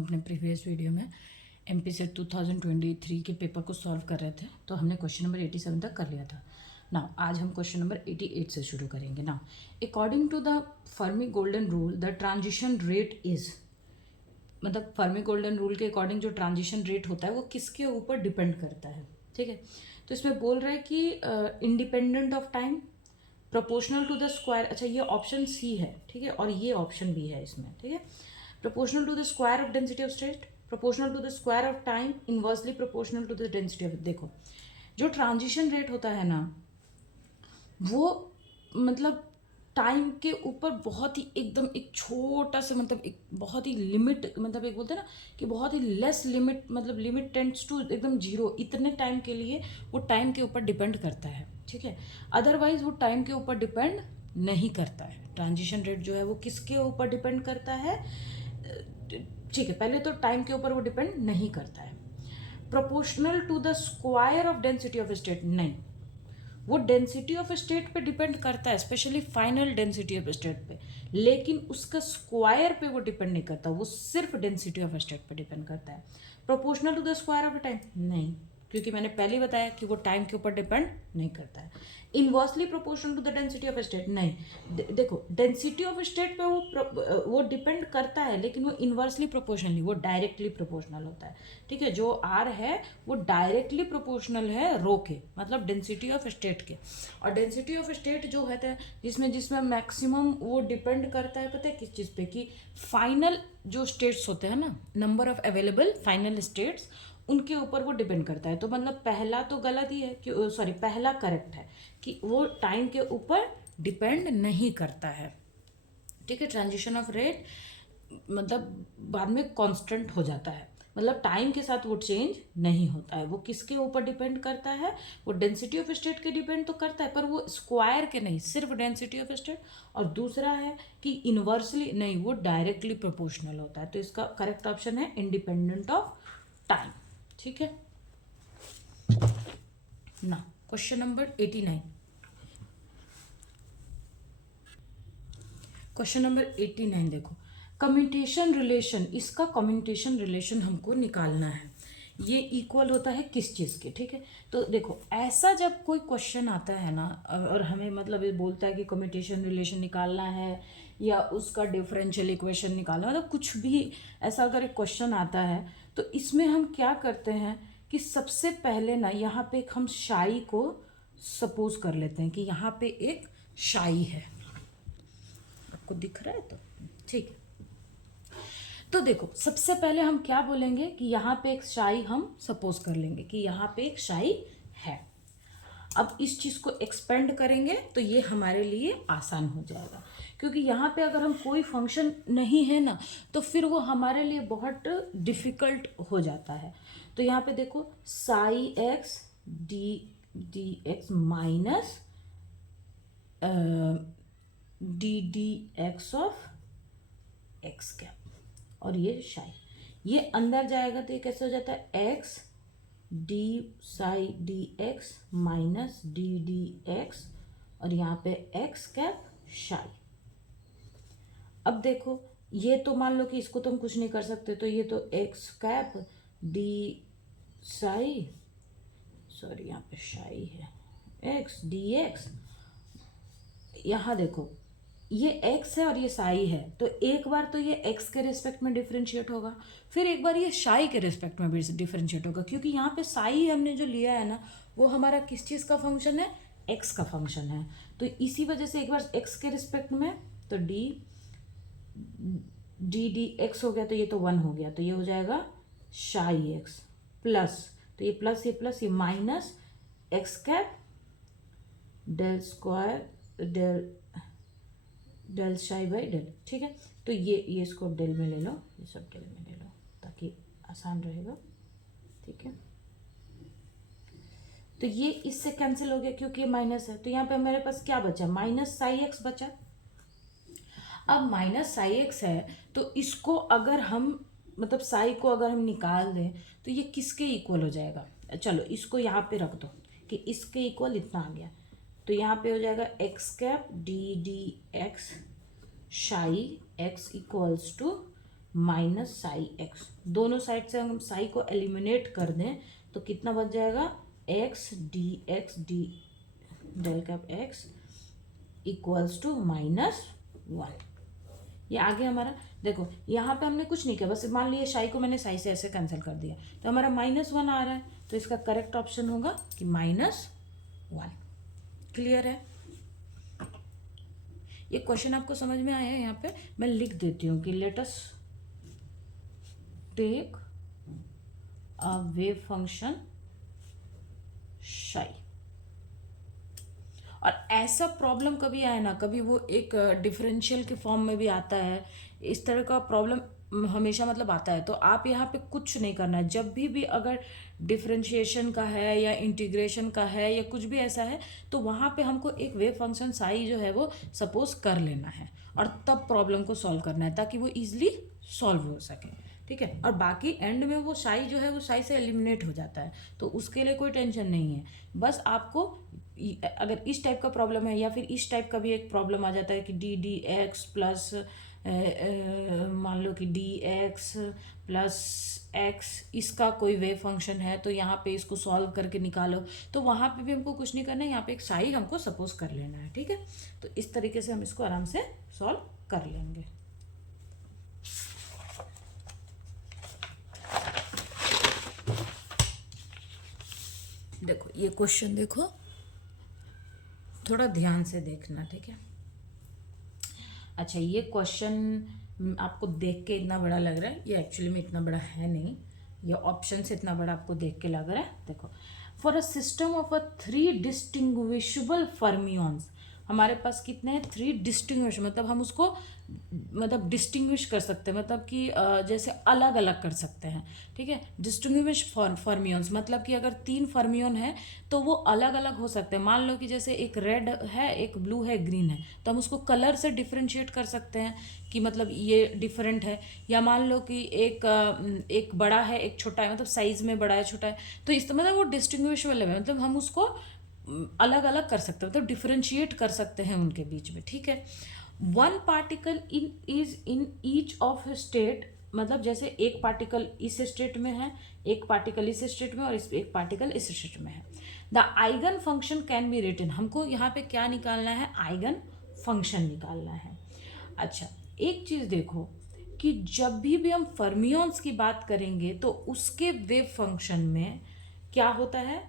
हम अपने previous video में एमपी सेट 2023 के पेपर को सॉल्व कर रहे थे, तो हमने क्वेश्चन नंबर 87 तक कर लिया था ना। आज हम क्वेश्चन नंबर 88 से शुरू करेंगे ना। According to the Fermi golden rule the transition rate is, मतलब फर्मी गोल्डन रूल के अकॉर्डिंग जो ट्रांजिशन रेट होता है वो किसके ऊपर डिपेंड करता है, ठीक है। तो इसमें बोल रहा है कि independent of time, proportional to the square, अच्छा ये ऑप्शन सी है, ठीक है, और ये ऑप्शन भी है इसमें, ठीक है। Proportional to the square of density of state, proportional to the square of time, inversely proportional to the density of, देखो जो ट्रांजिशन रेट होता है ना वो मतलब टाइम के ऊपर बहुत ही एकदम एक छोटा सा, मतलब एक बहुत ही लिमिट, मतलब एक बोलते हैं ना कि बहुत ही लेस लिमिट, मतलब लिमिट टेंड्स टू एकदम जीरो, इतने टाइम के लिए वो टाइम के ऊपर डिपेंड करता है, ठीक है। अदरवाइज वो टाइम के ऊपर डिपेंड नहीं करता है। ट्रांजिशन रेट जो है वो किसके ऊपर डिपेंड करता है, ठीक है। पहले तो टाइम के ऊपर वो डिपेंड नहीं करता है। Proportional to the square of density of state, नहीं, वो डेंसिटी ऑफ स्टेट पे डिपेंड करता है, specially final density of state पे, लेकिन उसका स्क्वायर पे वो डिपेंड नहीं करता, वो सिर्फ डेंसिटी ऑफ स्टेट पे डिपेंड करता है। Proportional to the square of time, नहीं, क्योंकि मैंने पहले ही बताया कि वो टाइम के ऊपर डिपेंड नहीं करता है। Inversely proportional to the density of state, नहीं, देखो डेंसिटी ऑफ स्टेट पे वो डिपेंड करता है, लेकिन वो इनवर्सली प्रोपोर्शनली, वो डायरेक्टली प्रोपोर्शनल होता है, ठीक है। जो आर है वो डायरेक्टली प्रोपोर्शनल है रो के, मतलब डेंसिटी ऑफ स्टेट के। और डेंसिटी ऑफ स्टेट जो है जिसमें जिसमें मैक्सिमम वो डिपेंड करता है, पता है किस चीज़ पे, कि फाइनल जो स्टेट्स होते हैं ना, number of available final states, उनके ऊपर वो डिपेंड करता है। तो मतलब पहला तो गलत ही है, कि सॉरी पहला करेक्ट है कि वो टाइम के ऊपर डिपेंड नहीं करता है, ठीक है। ट्रांजिशन ऑफ रेट मतलब बाद में कांस्टेंट हो जाता है, मतलब टाइम के साथ वो चेंज नहीं होता है। वो किसके ऊपर डिपेंड करता है, वो डेंसिटी ऑफ स्टेट के डिपेंड तो करता है, पर वो स्क्वायर के नहीं, सिर्फ डेंसिटी ऑफ स्टेट। और दूसरा है कि इनवर्सली नहीं, वो डायरेक्टली प्रोपोर्शनल होता है। तो इसका करेक्ट ऑप्शन है इंडिपेंडेंट ऑफ टाइम, ठीक है ना। क्वेश्चन नंबर 89, क्वेश्चन नंबर 89 देखो, कम्यूटेशन रिलेशन, इसका कम्यूटेशन रिलेशन हमको निकालना है। ये इक्वल होता है किस चीज़ के, ठीक है। तो देखो ऐसा जब कोई क्वेश्चन आता है ना, और हमें मतलब ये बोलता है कि कम्यूटेशन रिलेशन निकालना है या उसका डिफरेंशियल इक्वेशन निकालना, मतलब कुछ भी ऐसा अगर एक क्वेश्चन आता है, तो इसमें हम क्या करते हैं कि सबसे पहले ना यहाँ पे एक हम शाई को सपोज कर लेते हैं कि यहाँ पे एक शाई है, आपको दिख रहा है तो ठीक है। तो देखो सबसे पहले हम क्या बोलेंगे कि यहाँ पे एक शाई हम सपोज कर लेंगे कि यहाँ पे एक शाई है। अब इस चीज़ को एक्सपेंड करेंगे तो ये हमारे लिए आसान हो जाएगा, क्योंकि यहाँ पे अगर हम कोई फंक्शन नहीं है ना, तो फिर वो हमारे लिए बहुत डिफ़िकल्ट हो जाता है। तो यहाँ पे देखो Sai x D x minus D x of x cap, और ये शाई, ये अंदर जाएगा तो ये कैसे हो जाता है x D Sai D x minus D x, और यहाँ पे एक्स कैप शाई। अब देखो ये तो मान लो कि इसको तो हम कुछ नहीं कर सकते, तो ये तो x cap D Sai, sorry यहाँ पे शाई है, एक्स डी एक्स, यहाँ देखो ये x है और ये साई है, तो एक बार तो ये x के रिस्पेक्ट में डिफरेंशिएट होगा, फिर एक बार ये शाई के रिस्पेक्ट में भी डिफरेंशिएट होगा, क्योंकि यहाँ पे साई हमने जो लिया है ना वो हमारा किस चीज़ का फंक्शन है, x का फंक्शन है। तो इसी वजह से एक बार x के रिस्पेक्ट में, तो डी एक्स हो गया, तो ये तो 1 हो गया, तो ये हो जाएगा शाई एक्स प्लस, तो ये प्लस ये minus X cap del square del psi by del, ठीक है। तो ये इसको डेल में ले लो, ये सब डेल में ले लो ताकि आसान रहेगा, ठीक है। तो ये इससे कैंसिल हो गया क्योंकि ये माइनस है, तो यहाँ पे मेरे पास क्या बचा, माइनस साई एक्स बचा। अब माइनस साई एक्स है, तो इसको अगर हम मतलब साई को अगर हम निकाल दें तो ये किसके इक्वल हो जाएगा, चलो इसको यहाँ पे रख दो कि इसके इक्वल इतना आ गया, तो यहाँ पे हो जाएगा X cap D X psi X equals to minus psi X. दोनों साइड से हम साई को एलिमिनेट कर दें तो कितना बच जाएगा, X D del cap X equals to -1। ये आगे हमारा देखो, यहाँ पे हमने कुछ नहीं किया, बस मान लिया साई को मैंने साई से ऐसे कैंसिल कर दिया तो हमारा -1 आ रहा है, तो इसका करेक्ट ऑप्शन होगा कि -1। क्लियर है? ये क्वेश्चन आपको समझ में आया है? यहाँ पे मैं लिख देती हूँ कि let us take a wave function psi. और ऐसा प्रॉब्लम कभी आए ना, कभी वो एक डिफरेंशियल के फॉर्म में भी आता है, इस तरह का प्रॉब्लम हमेशा मतलब आता है, तो आप यहाँ पे कुछ नहीं करना है। जब भी अगर डिफरेंशिएशन का है या इंटीग्रेशन का है या कुछ भी ऐसा है, तो वहाँ पे हमको एक वेव फंक्शन साई जो है वो सपोज कर लेना है और तब प्रॉब्लम को सॉल्व करना है ताकि वो ईजिली सॉल्व हो सके। ठीक है? और बाकी एंड में वो साई जो है वो साई से एलिमिनेट हो जाता है, तो उसके लिए कोई टेंशन नहीं है। बस आपको अगर इस टाइप का प्रॉब्लम है या फिर इस टाइप का भी एक प्रॉब्लम आ जाता है कि डी एक्स प्लस मान लो कि डी एक्स प्लस एक्स इसका कोई वेव फंक्शन है, तो यहाँ पे इसको सॉल्व करके निकालो, तो वहाँ पे भी हमको कुछ नहीं करना है, यहाँ पे एक साई हमको सपोज कर लेना है। ठीक है? तो इस तरीके से हम इसको आराम से सॉल्व कर लेंगे। देखो ये क्वेश्चन देखो, थोड़ा ध्यान से देखना। ठीक है? अच्छा, ये क्वेश्चन आपको देख के इतना बड़ा लग रहा है, ये एक्चुअली में इतना बड़ा है नहीं, ये ऑप्शन से इतना बड़ा आपको देख के लग रहा है। देखो, for a system of 3 distinguishable fermions, हमारे पास कितने हैं, 3 डिस्टिंग्विश, मतलब हम उसको मतलब डिस्टिंग्विश कर सकते हैं, मतलब कि जैसे अलग अलग कर सकते हैं। ठीक है? डिस्टिंग्विश फर्मियंस मतलब कि अगर 3 फर्मियन है तो वो अलग अलग हो सकते हैं। मान लो कि जैसे एक रेड है, एक ब्लू है, ग्रीन है, तो हम उसको कलर से डिफ्रेंशिएट कर सकते हैं कि मतलब ये डिफरेंट है। या मान लो कि एक बड़ा है, एक छोटा है, मतलब साइज में बड़ा है छोटा है, तो इस मतलब वो डिस्टिंग्विशेबल है, मतलब हम उसको अलग अलग कर सकते हैं, मतलब डिफरेंशिएट कर सकते हैं उनके बीच में। ठीक है? One particle in each of state, मतलब जैसे एक पार्टिकल इस स्टेट में है, एक पार्टिकल इस स्टेट में और एक पार्टिकल इस स्टेट में है। The eigen function can be written, हमको यहाँ पे क्या निकालना है, आइगन फंक्शन निकालना है। अच्छा, एक चीज़ देखो कि जब भी हम फर्मियंस की बात करेंगे तो उसके वेव फंक्शन में क्या होता है,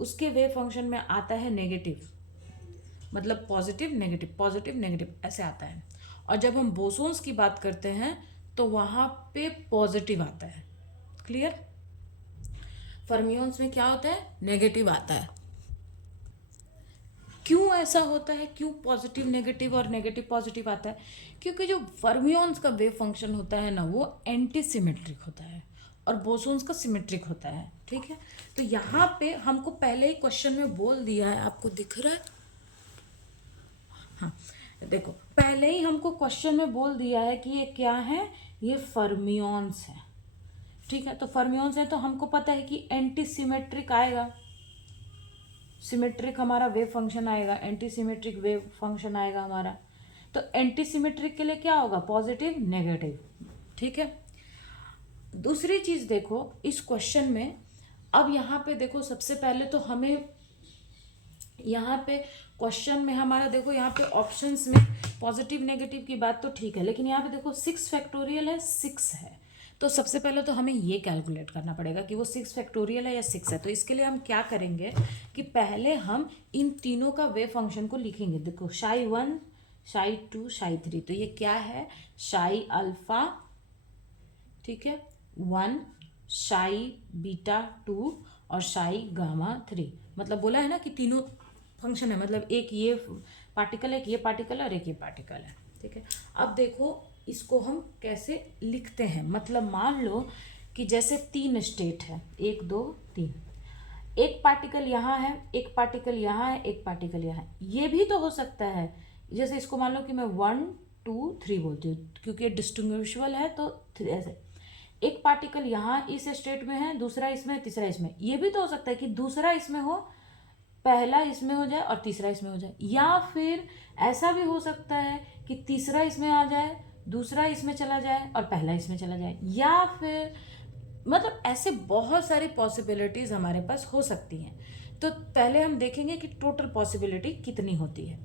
उसके वेव फंक्शन में आता है नेगेटिव, मतलब पॉजिटिव नेगेटिव ऐसे आता है। और जब हम बोसोन्स की बात करते हैं तो वहाँ पे पॉजिटिव आता है। क्लियर? फर्मियंस में क्या होता है, नेगेटिव आता है। क्यों ऐसा होता है, क्यों पॉजिटिव नेगेटिव और नेगेटिव पॉजिटिव आता है? क्योंकि जो फर्मियंस का वेव फंक्शन होता है ना, वो एंटी सिमेट्रिक होता है और बोसोन्स का सिमेट्रिक होता है। ठीक है? तो यहाँ पे हमको पहले ही क्वेश्चन में बोल दिया है, आपको दिख रहा है? हाँ, देखो पहले ही हमको क्वेश्चन में बोल दिया है कि ये क्या है, ये फर्मियंस है। ठीक है? तो फर्मियंस है तो हमको पता है कि एंटी सिमेट्रिक आएगा, सिमेट्रिक हमारा वेव फंक्शन आएगा, एंटी सिमेट्रिक वेव फंक्शन आएगा हमारा। तो एंटी सिमेट्रिक के लिए क्या होगा, पॉजिटिव नेगेटिव। ठीक है? दूसरी चीज़ देखो इस क्वेश्चन में, अब यहाँ पे देखो सबसे पहले तो हमें यहाँ पे क्वेश्चन में हमारा देखो, यहाँ पे ऑप्शंस में पॉजिटिव नेगेटिव की बात तो ठीक है, लेकिन यहाँ पे देखो 6 फैक्टोरियल है, 6 है, तो सबसे पहले तो हमें ये कैलकुलेट करना पड़ेगा कि वो 6 फैक्टोरियल है या 6 है। तो इसके लिए हम क्या करेंगे कि पहले हम इन तीनों का वेव फंक्शन को लिखेंगे। देखो साई 1, साई 2, साई 3, तो ये क्या है, साई अल्फा, ठीक है, 1, साई बीटा 2 और साई गामा 3। मतलब बोला है ना कि तीनों फंक्शन है, मतलब एक ये पार्टिकल है, एक ये पार्टिकल है और एक ये पार्टिकल है। ठीक है? अब देखो इसको हम कैसे लिखते हैं, मतलब मान लो कि जैसे 3 स्टेट है, 1 2 3, एक पार्टिकल यहाँ है, एक पार्टिकल यहाँ है, एक पार्टिकल यहाँ है। ये भी तो हो सकता है, जैसे इसको मान लो कि मैं 1 2 3 बोलती हूँ क्योंकि ये डिस्टिंग्विशेबल है, तो ऐसे एक पार्टिकल यहाँ इस स्टेट में है, दूसरा इसमें, तीसरा इसमें। ये भी तो हो सकता है कि दूसरा इसमें हो, पहला इसमें हो जाए और तीसरा इसमें हो जाए, या फिर ऐसा भी हो सकता है कि तीसरा इसमें आ जाए, दूसरा इसमें चला जाए और पहला इसमें चला जाए, या फिर मतलब ऐसे बहुत सारी पॉसिबिलिटीज़ हमारे पास हो सकती हैं। तो पहले हम देखेंगे कि टोटल पॉसिबिलिटी कितनी होती है।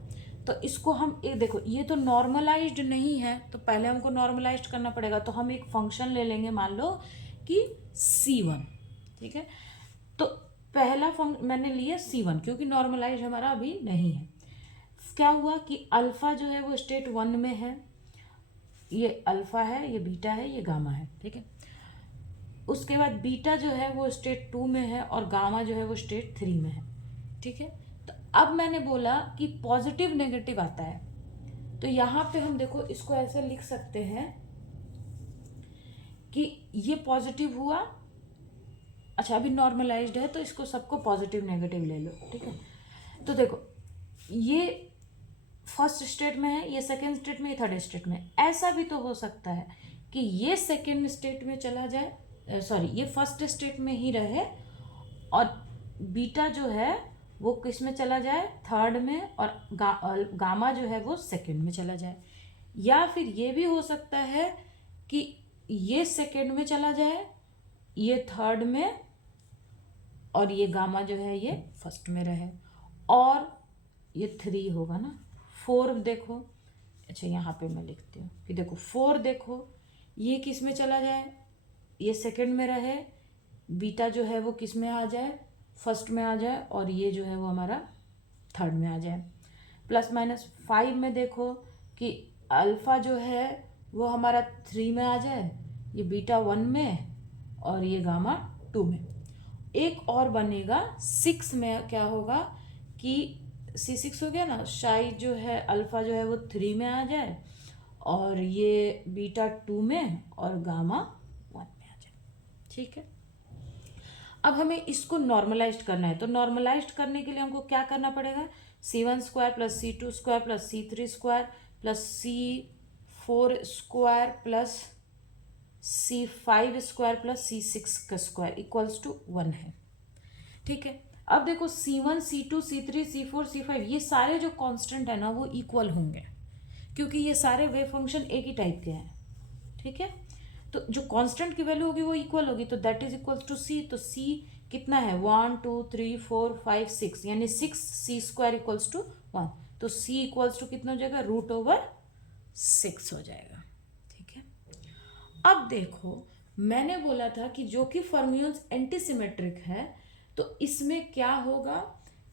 तो इसको हम एक देखो, ये तो नॉर्मलाइज्ड नहीं है, तो पहले हमको नॉर्मलाइज्ड करना पड़ेगा। तो हम एक फंक्शन ले लेंगे, मान लो कि C1, ठीक है। तो पहला फंक्शन मैंने लिया C1 क्योंकि नॉर्मलाइज हमारा अभी नहीं है। क्या हुआ कि अल्फ़ा जो है वो स्टेट 1 में है, ये अल्फ़ा है, ये बीटा है, ये गामा है, ठीक है। उसके बाद बीटा जो है वो स्टेट 2 में है और गामा जो है वो स्टेट 3 में है, ठीक है। तो अब मैंने बोला कि पॉजिटिव नेगेटिव आता है, तो यहाँ पे हम देखो इसको ऐसे लिख सकते हैं कि ये पॉजिटिव हुआ, अच्छा अभी नॉर्मलाइज्ड है तो इसको सबको पॉजिटिव नेगेटिव ले लो, ठीक है। तो देखो ये फर्स्ट स्टेट में है, ये सेकेंड स्टेट में, ये थर्ड स्टेट में। ऐसा भी तो हो सकता है कि ये सेकेंड स्टेट में चला जाए, सॉरी ये फर्स्ट स्टेट में ही रहे और बीटा जो है वो किस में चला जाए, थर्ड में, और गामा जो है वो सेकेंड में चला जाए। या फिर ये भी हो सकता है कि ये सेकेंड में चला जाए, ये थर्ड में, और ये गामा जो है ये फर्स्ट में रहे, और ये 3 होगा ना। 4 देखो, अच्छा यहाँ पे मैं लिखती हूँ कि देखो 4 देखो, ये किस में चला जाए, ये सेकंड में रहे, बीटा जो है वो किस में आ जाए, फर्स्ट में आ जाए, और ये जो है वो हमारा थर्ड में आ जाए। प्लस माइनस 5 में देखो कि अल्फ़ा जो है वो हमारा 3 में आ जाए, ये बीटा 1 में, और ये गामा 2 में। एक और बनेगा 6 में, क्या होगा कि C6 हो गया ना, शायद जो है अल्फ़ा जो है वो 3 में आ जाए, और ये बीटा 2 में, और गामा 1 में आ जाए, ठीक है। अब हमें इसको नॉर्मलाइज्ड करना है, तो नॉर्मलाइज्ड करने के लिए हमको क्या करना पड़ेगा, C1 square plus C2 square plus C3 square plus C4 square plus C5 square plus C6 का स्क्वायर इक्वल्स टू 1 है, ठीक है। अब देखो C1 C2 C3 C4 C5 ये सारे जो कांस्टेंट है ना वो इक्वल होंगे, क्योंकि ये सारे वेव फंक्शन एक ही टाइप के हैं, ठीक है। तो जो कांस्टेंट की वैल्यू होगी वो इक्वल होगी, तो that is equal to C। तो C कितना है, 1 2 3 4 5 6, यानी 6C स्क्वायर इक्वल्स टू 1। तो C इक्वल्स टू कितना हो जाएगा, √6 हो जाएगा, ठीक है। अब देखो मैंने बोला था कि जो कि फर्मियंस एंटीसिमेट्रिक है, तो इसमें क्या होगा,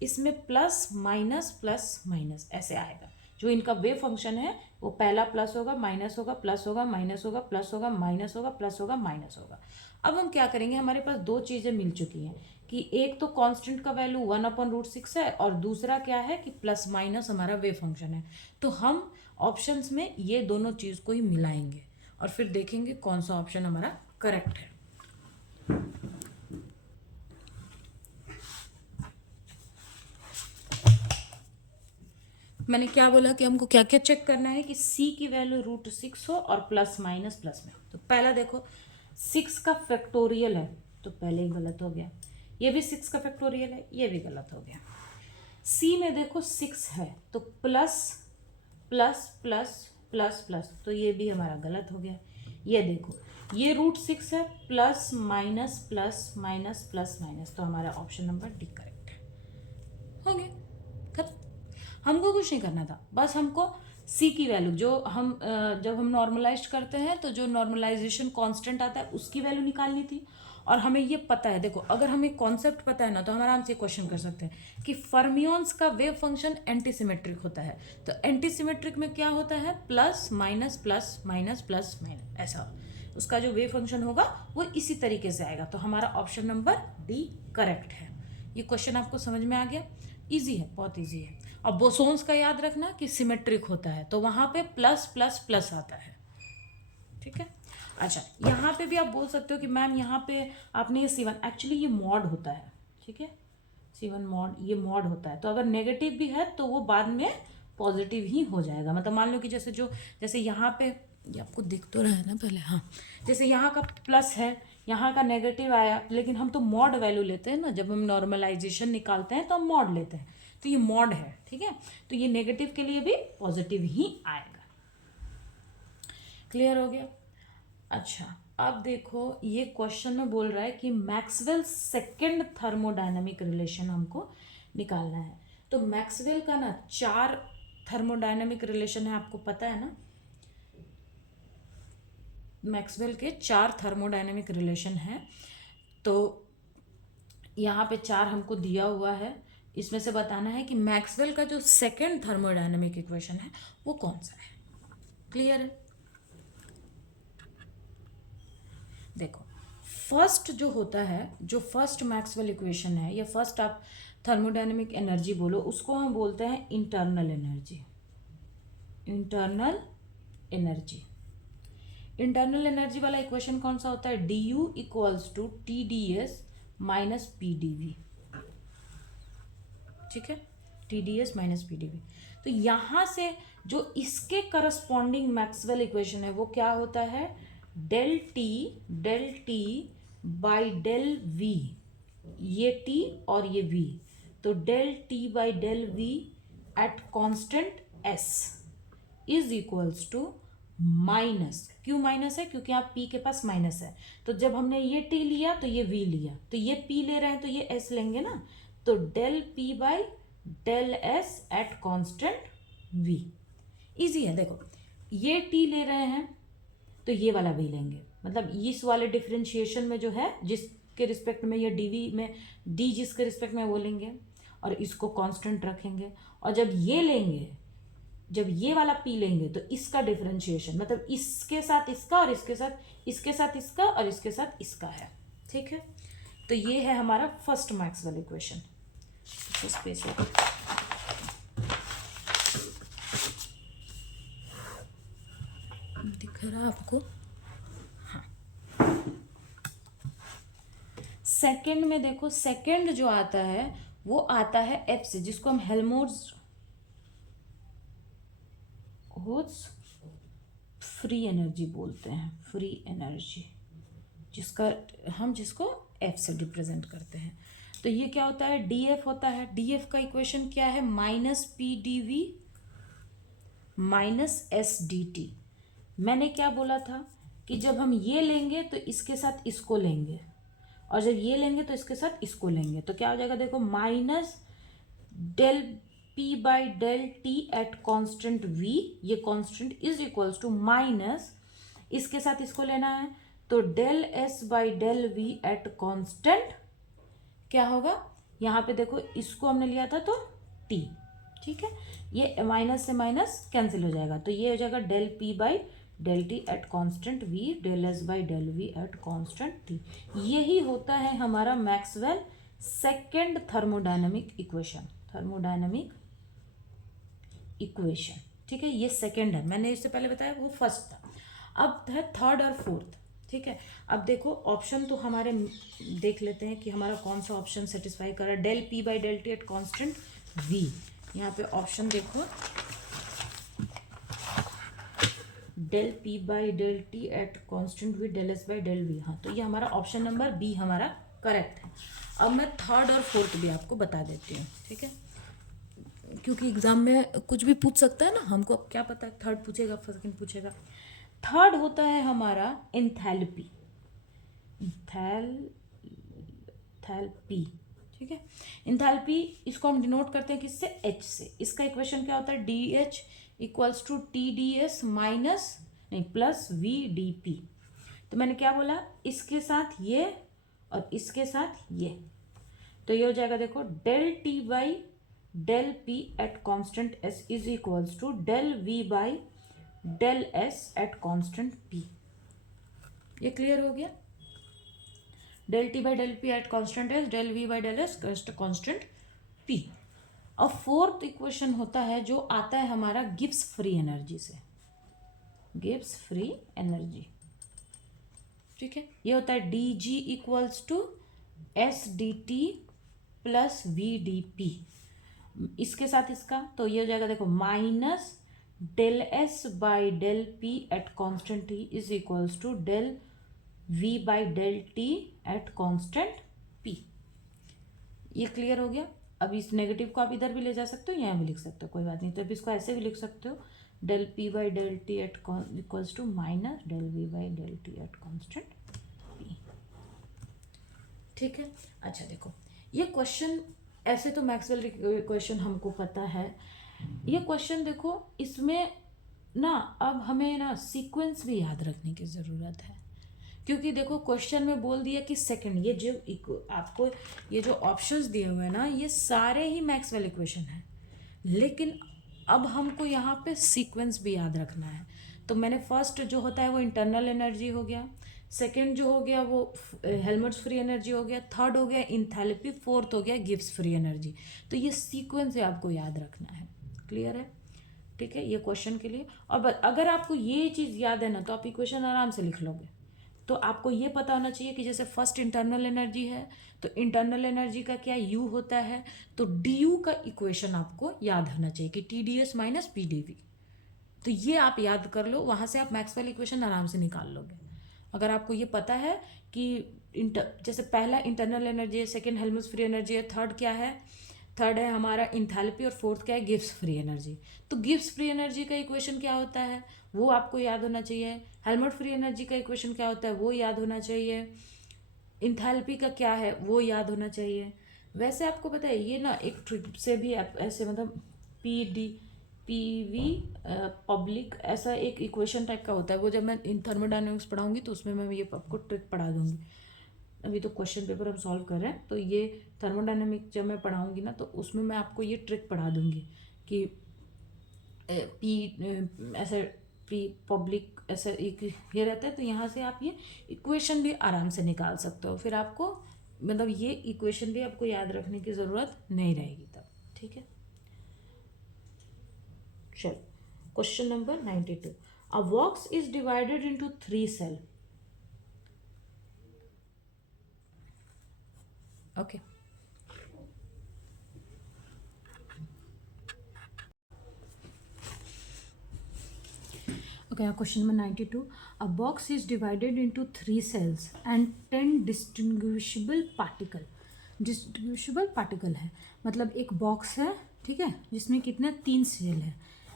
इसमें प्लस माइनस ऐसे आएगा। जो इनका वेव फंक्शन है वो पहला प्लस होगा, माइनस होगा, प्लस होगा, माइनस होगा, प्लस होगा, माइनस होगा, प्लस होगा, माइनस होगा। अब हम क्या करेंगे, हमारे पास दो चीज़ें मिल चुकी हैं कि एक तो कांस्टेंट का वैल्यू 1/√6 है, और दूसरा क्या है कि प्लस माइनस हमारा वेव फंक्शन है। तो हम ऑप्शंस में ये दोनों चीज़ को ही मिलाएंगे और फिर देखेंगे कौन सा ऑप्शन हमारा करेक्ट है। मैंने क्या बोला कि हमको क्या क्या चेक करना है कि C की वैल्यू √6 हो और प्लस माइनस प्लस में। तो पहला देखो 6 का फैक्टोरियल है, तो पहले ही गलत हो गया। ये भी 6 का फैक्टोरियल है, ये भी गलत हो गया। C में देखो 6 है, तो plus plus plus plus plus, तो ये भी हमारा गलत हो गया। ये देखो ये √6 है, plus minus plus minus plus minus, तो हमारा ऑप्शन नंबर डी करेक्ट है। हो गया खत्म। हमको कुछ नहीं करना था, बस हमको C की वैल्यू जो हम जब हम नॉर्मलाइज करते हैं तो जो नॉर्मलाइजेशन कांस्टेंट आता है उसकी वैल्यू निकालनी थी। और हमें ये पता है, देखो अगर हमें कॉन्सेप्ट पता है ना तो हम आराम से क्वेश्चन कर सकते हैं कि फर्मियंस का वेव फंक्शन एंटीसिमेट्रिक होता है। तो एंटीसिमेट्रिक में क्या होता है, plus minus plus minus plus minus, ऐसा उसका जो वेव फंक्शन होगा वो इसी तरीके से आएगा। तो हमारा ऑप्शन नंबर डी करेक्ट है। ये क्वेश्चन आपको समझ में आ गया, इजी है, बहुत इजी है। अब बोसोन्स का याद रखना कि सिमेट्रिक होता है, तो वहाँ पे प्लस प्लस प्लस आता है, ठीक है। अच्छा यहाँ पे भी आप बोल सकते हो कि मैम यहाँ पे आपने ये C1, एक्चुअली ये मॉड होता है, ठीक है, C1 मॉड, ये मॉड होता है। तो अगर नेगेटिव भी है तो वो बाद में पॉजिटिव ही हो जाएगा। मतलब मान लो कि जैसे यहाँ पे ये आपको दिख तो रहा है ना पहले, हाँ, जैसे यहाँ का प्लस है, यहाँ का नेगेटिव आया, लेकिन हम तो मॉड वैल्यू लेते हैं ना, जब हम नॉर्मलाइजेशन निकालते हैं तो हम मॉड लेते हैं, तो ये मॉड है, ठीक है। तो ये नेगेटिव के लिए भी पॉजिटिव ही आएगा। क्लियर हो गया। अच्छा, अब देखो ये क्वेश्चन में बोल रहा है कि मैक्सवेल सेकंड थर्मोडायनामिक रिलेशन हमको निकालना है। तो मैक्सवेल का ना 4 थर्मोडायनामिक रिलेशन है, आपको पता है ना। मैक्सवेल के 4 थर्मोडायनामिक रिलेशन हैं। तो यहाँ पे 4 हमको दिया हुआ है, इसमें से बताना है कि मैक्सवेल का जो सेकंड थर्मोडायनामिक इक्वेशन है वो कौन सा है। क्लियर है। देखो फर्स्ट जो होता है, जो फर्स्ट मैक्सवेल इक्वेशन है या फर्स्ट आप थर्मोडायनेमिक एनर्जी बोलो, उसको हम बोलते हैं internal energy. Internal energy, internal energy वाला इक्वेशन कौन सा होता है, D U equals to T D S minus P D V. ठीक है, T D S minus P D V. तो यहां से जो इसके करस्पॉन्डिंग मैक्सवेल इक्वेशन है वो क्या होता है, del T by del V, ये टी और ये वी, तो del T by del V at constant S is equals to minus, क्यों माइनस है, क्योंकि आप पी के पास माइनस है, तो जब हमने ये टी लिया तो ये वी लिया, तो ये पी ले रहे हैं तो ये एस लेंगे ना, तो del P by del S at constant V. Easy है। देखो ये टी ले रहे हैं तो ये वाला भी लेंगे, मतलब इस वाले डिफरेंशिएशन में जो है जिसके रिस्पेक्ट में ये डीवी में डी जिसके रिस्पेक्ट में वो लेंगे और इसको कांस्टेंट रखेंगे, और जब ये लेंगे, जब ये वाला पी लेंगे तो इसका डिफरेंशिएशन मतलब इसके साथ इसका और इसके साथ इसके साथ इसका और इसके साथ इसका है। ठीक है, तो ये है हमारा फर्स्ट मैक्सवेल इक्वेशन। स्पेस दिख रहा आपको। हाँ, सेकंड में देखो, सेकंड जो आता है वो आता है एफ से, जिसको हम हेल्महोल्ट्ज फ्री एनर्जी बोलते हैं, फ्री एनर्जी, जिसको एफ से रिप्रेजेंट करते हैं। तो ये क्या होता है, डी एफ होता है। डी एफ का इक्वेशन क्या है, minus P D V minus S D T. मैंने क्या बोला था कि जब हम ये लेंगे तो इसके साथ इसको लेंगे, और जब ये लेंगे तो इसके साथ इसको लेंगे, तो क्या हो जाएगा, देखो minus del P by del T at constant V, ये constant is equals to minus इसके साथ इसको लेना है तो del S by del V at constant क्या होगा, यहाँ पे देखो इसको हमने लिया था तो टी। ठीक है, ये माइनस से माइनस कैंसिल हो जाएगा, तो ये हो जाएगा del P by del T at constant V del S by del V at constant T. यही होता है हमारा Maxwell second thermodynamic equation, thermodynamic equation. ठीक है, ये सेकेंड है, मैंने इससे पहले बताया वो फर्स्ट था। अब है थर्ड और फोर्थ। ठीक है, अब देखो ऑप्शन तो हमारे देख लेते हैं कि हमारा कौन सा ऑप्शन सेटिस्फाई कर रहा है, del P by del T at constant V. यहाँ पे ऑप्शन देखो, del P by del T at constant V del S by del V. हाँ, तो ये हमारा ऑप्शन नंबर बी हमारा करेक्ट है। अब मैं थर्ड और फोर्थ भी आपको बता देती हूँ। ठीक है, क्योंकि एग्जाम में कुछ भी पूछ सकता है ना, हमको अब क्या पता है थर्ड पूछेगा सेकंड पूछेगा। थर्ड होता है हमारा एंथैल्पी, एंथैल्पी। ठीक है, एंथैल्पी इसको हम डिनोट करते हैं किससे, एच से। इसका इक्वेशन क्या होता है, D H equals to T D S minus नहीं प्लस वी डी पी। तो मैंने क्या बोला, इसके साथ ये और इसके साथ ये, तो ये हो जाएगा देखो del T by del P at constant S is equals to del V by del S at constant P. ये क्लियर हो गया, del T by del P at constant S, del V by del S constant P. अब fourth equation होता है जो आता है हमारा गिब्स फ्री एनर्जी से, गिब्स फ्री एनर्जी। ठीक है, ये होता है D G equals to S D T plus V D P. इसके साथ इसका, तो ये हो जाएगा देखो minus del S by del P at constant T is equals to del V by del T at constant P. ये clear हो गया। अब इस नेगेटिव को आप इधर भी ले जा सकते हो, यहाँ भी लिख सकते हो, कोई बात नहीं। तो अब इसको ऐसे भी लिख सकते हो, del P by del T at equals to minus del V by del T at constant P. ठीक है। अच्छा देखो, ये क्वेश्चन ऐसे तो मैक्सवेल क्वेश्चन हमको पता है, ये क्वेश्चन देखो इसमें ना अब हमें ना सीक्वेंस भी याद रखने की ज़रूरत है, क्योंकि देखो क्वेश्चन में बोल दिया कि सेकंड, ये जो आपको ये जो ऑप्शंस दिए हुए हैं ना, ये सारे ही मैक्सवेल इक्वेशन हैं, लेकिन अब हमको यहाँ पे सीक्वेंस भी याद रखना है। तो मैंने फर्स्ट जो होता है वो इंटरनल एनर्जी हो गया, सेकंड जो हो गया वो हेल्महोल्ट्ज़ फ्री एनर्जी हो गया, थर्ड हो गया इंथैल्पी, फोर्थ हो गया गिब्स फ्री एनर्जी। तो ये सीक्वेंस है आपको याद रखना है। क्लियर है? ठीक है, ये क्वेश्चन के लिए। और अगर आपको ये चीज़ याद है ना तो आप इक्वेशन आराम से लिख लोगे। तो आपको ये पता होना चाहिए कि जैसे फर्स्ट इंटरनल एनर्जी है तो इंटरनल एनर्जी का क्या यू होता है, तो डी यू का इक्वेशन आपको याद होना चाहिए कि T D S minus P D V. तो ये आप याद कर लो, वहाँ से आप मैक्सवेल इक्वेशन आराम से निकाल लोगे। अगर आपको ये पता है कि जैसे पहला इंटरनल एनर्जी है, सेकेंड हेल्महोल्ट्ज़ फ्री एनर्जी है, थर्ड क्या है, थर्ड है हमारा इंथैल्पी, और फोर्थ क्या है गिब्स फ्री एनर्जी। तो गिब्स फ्री एनर्जी का इक्वेशन क्या होता है वो आपको याद होना चाहिए, हेल्महोल्ट्ज़ फ्री एनर्जी का इक्वेशन क्या होता है वो याद होना चाहिए, इंथैल्पी का क्या है वो याद होना चाहिए। वैसे आपको पता है ये ना एक ट्रिक से भी आप ऐसे मतलब P D P V public ऐसा एक इक्वेशन टाइप का होता है, वो जब मैं इन थर्मोडायनेमिक्स पढ़ाऊंगी तो उसमें मैं ये आपको ट्रिक पढ़ा दूंगी। अभी तो क्वेश्चन पेपर हम सॉल्व कर रहे हैं, तो ये थर्मोडायनेमिक जब मैं पढ़ाऊंगी ना तो उसमें मैं आपको ये ट्रिक पढ़ा दूंगी कि पी ऐसे पी पब्लिक ऐसा एक ये रहता है, तो यहाँ से आप ये इक्वेशन भी आराम से निकाल सकते हो, फिर आपको मतलब ये इक्वेशन भी आपको याद रखने की ज़रूरत नहीं रहेगी तब। ठीक है, चलो question number 92। A box is divided into 3 cell. Okay, okay, question number 92. A box is divided into 3 cells and 10 distinguishable particle. Distinguishable particle है मतलब एक बॉक्स है, ठीक है, जिसमें कितने 3 सेल है,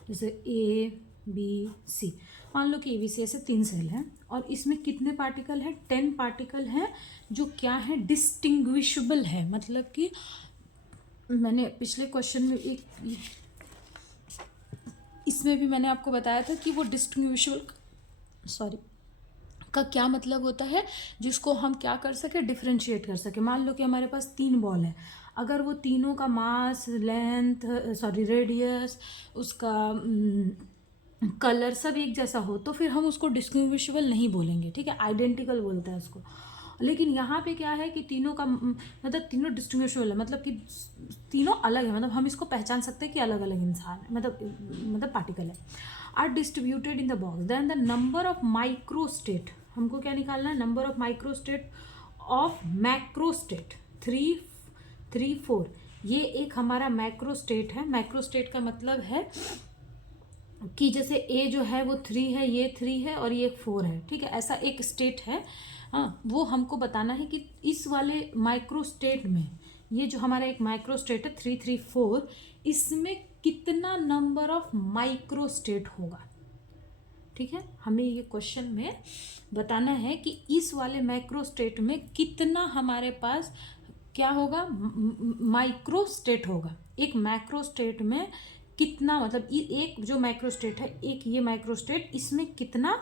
जैसे ए बी सी, मान लो कि ए बी सी ऐसे 3 सेल हैं, और इसमें कितने पार्टिकल है, 10 पार्टिकल हैं जो क्या है, डिस्टिंग्विशेबल है। मतलब कि मैंने पिछले क्वेश्चन में एक इसमें भी मैंने आपको बताया था कि वो डिस्टिंग्विशेबल का क्या मतलब होता है, जिसको हम क्या कर सके, डिफ्रेंशिएट कर सके। मान लो कि हमारे पास 3 बॉल है, अगर वो तीनों का मास, लेंथ, रेडियस, उसका कलर सब एक जैसा हो तो फिर हम उसको डिस्टिंग्विशेबल नहीं बोलेंगे, ठीक है, आइडेंटिकल बोलते हैं उसको। लेकिन यहाँ पे क्या है कि तीनों का मतलब तीनों डिस्टिंग्विशेबल है, मतलब कि तीनों अलग है, मतलब हम इसको पहचान सकते हैं कि अलग अलग इंसान है, मतलब पार्टिकल है। Are distributed in the box, then the number of microstate, हमको क्या निकालना है, number of microstate of macrostate 3, 4। ये एक हमारा मैक्रोस्टेट है। मैक्रोस्टेट का मतलब है कि जैसे ए जो है वो 3 है, ये 3 है और ये 4 है, ठीक है, ऐसा एक स्टेट है। हाँ, वो हमको बताना है कि इस वाले माइक्रोस्टेट में, ये जो हमारा एक माइक्रोस्टेट है 3, 3, 4, इसमें कितना नंबर ऑफ माइक्रोस्टेट होगा। ठीक है, हमें ये क्वेश्चन में बताना है कि इस वाले माइक्रोस्टेट में कितना हमारे पास क्या होगा, माइक्रोस्टेट होगा। एक मैक्रोस्टेट में कितना, मतलब एक जो माइक्रोस्टेट है, एक ये माइक्रोस्टेट, इसमें कितना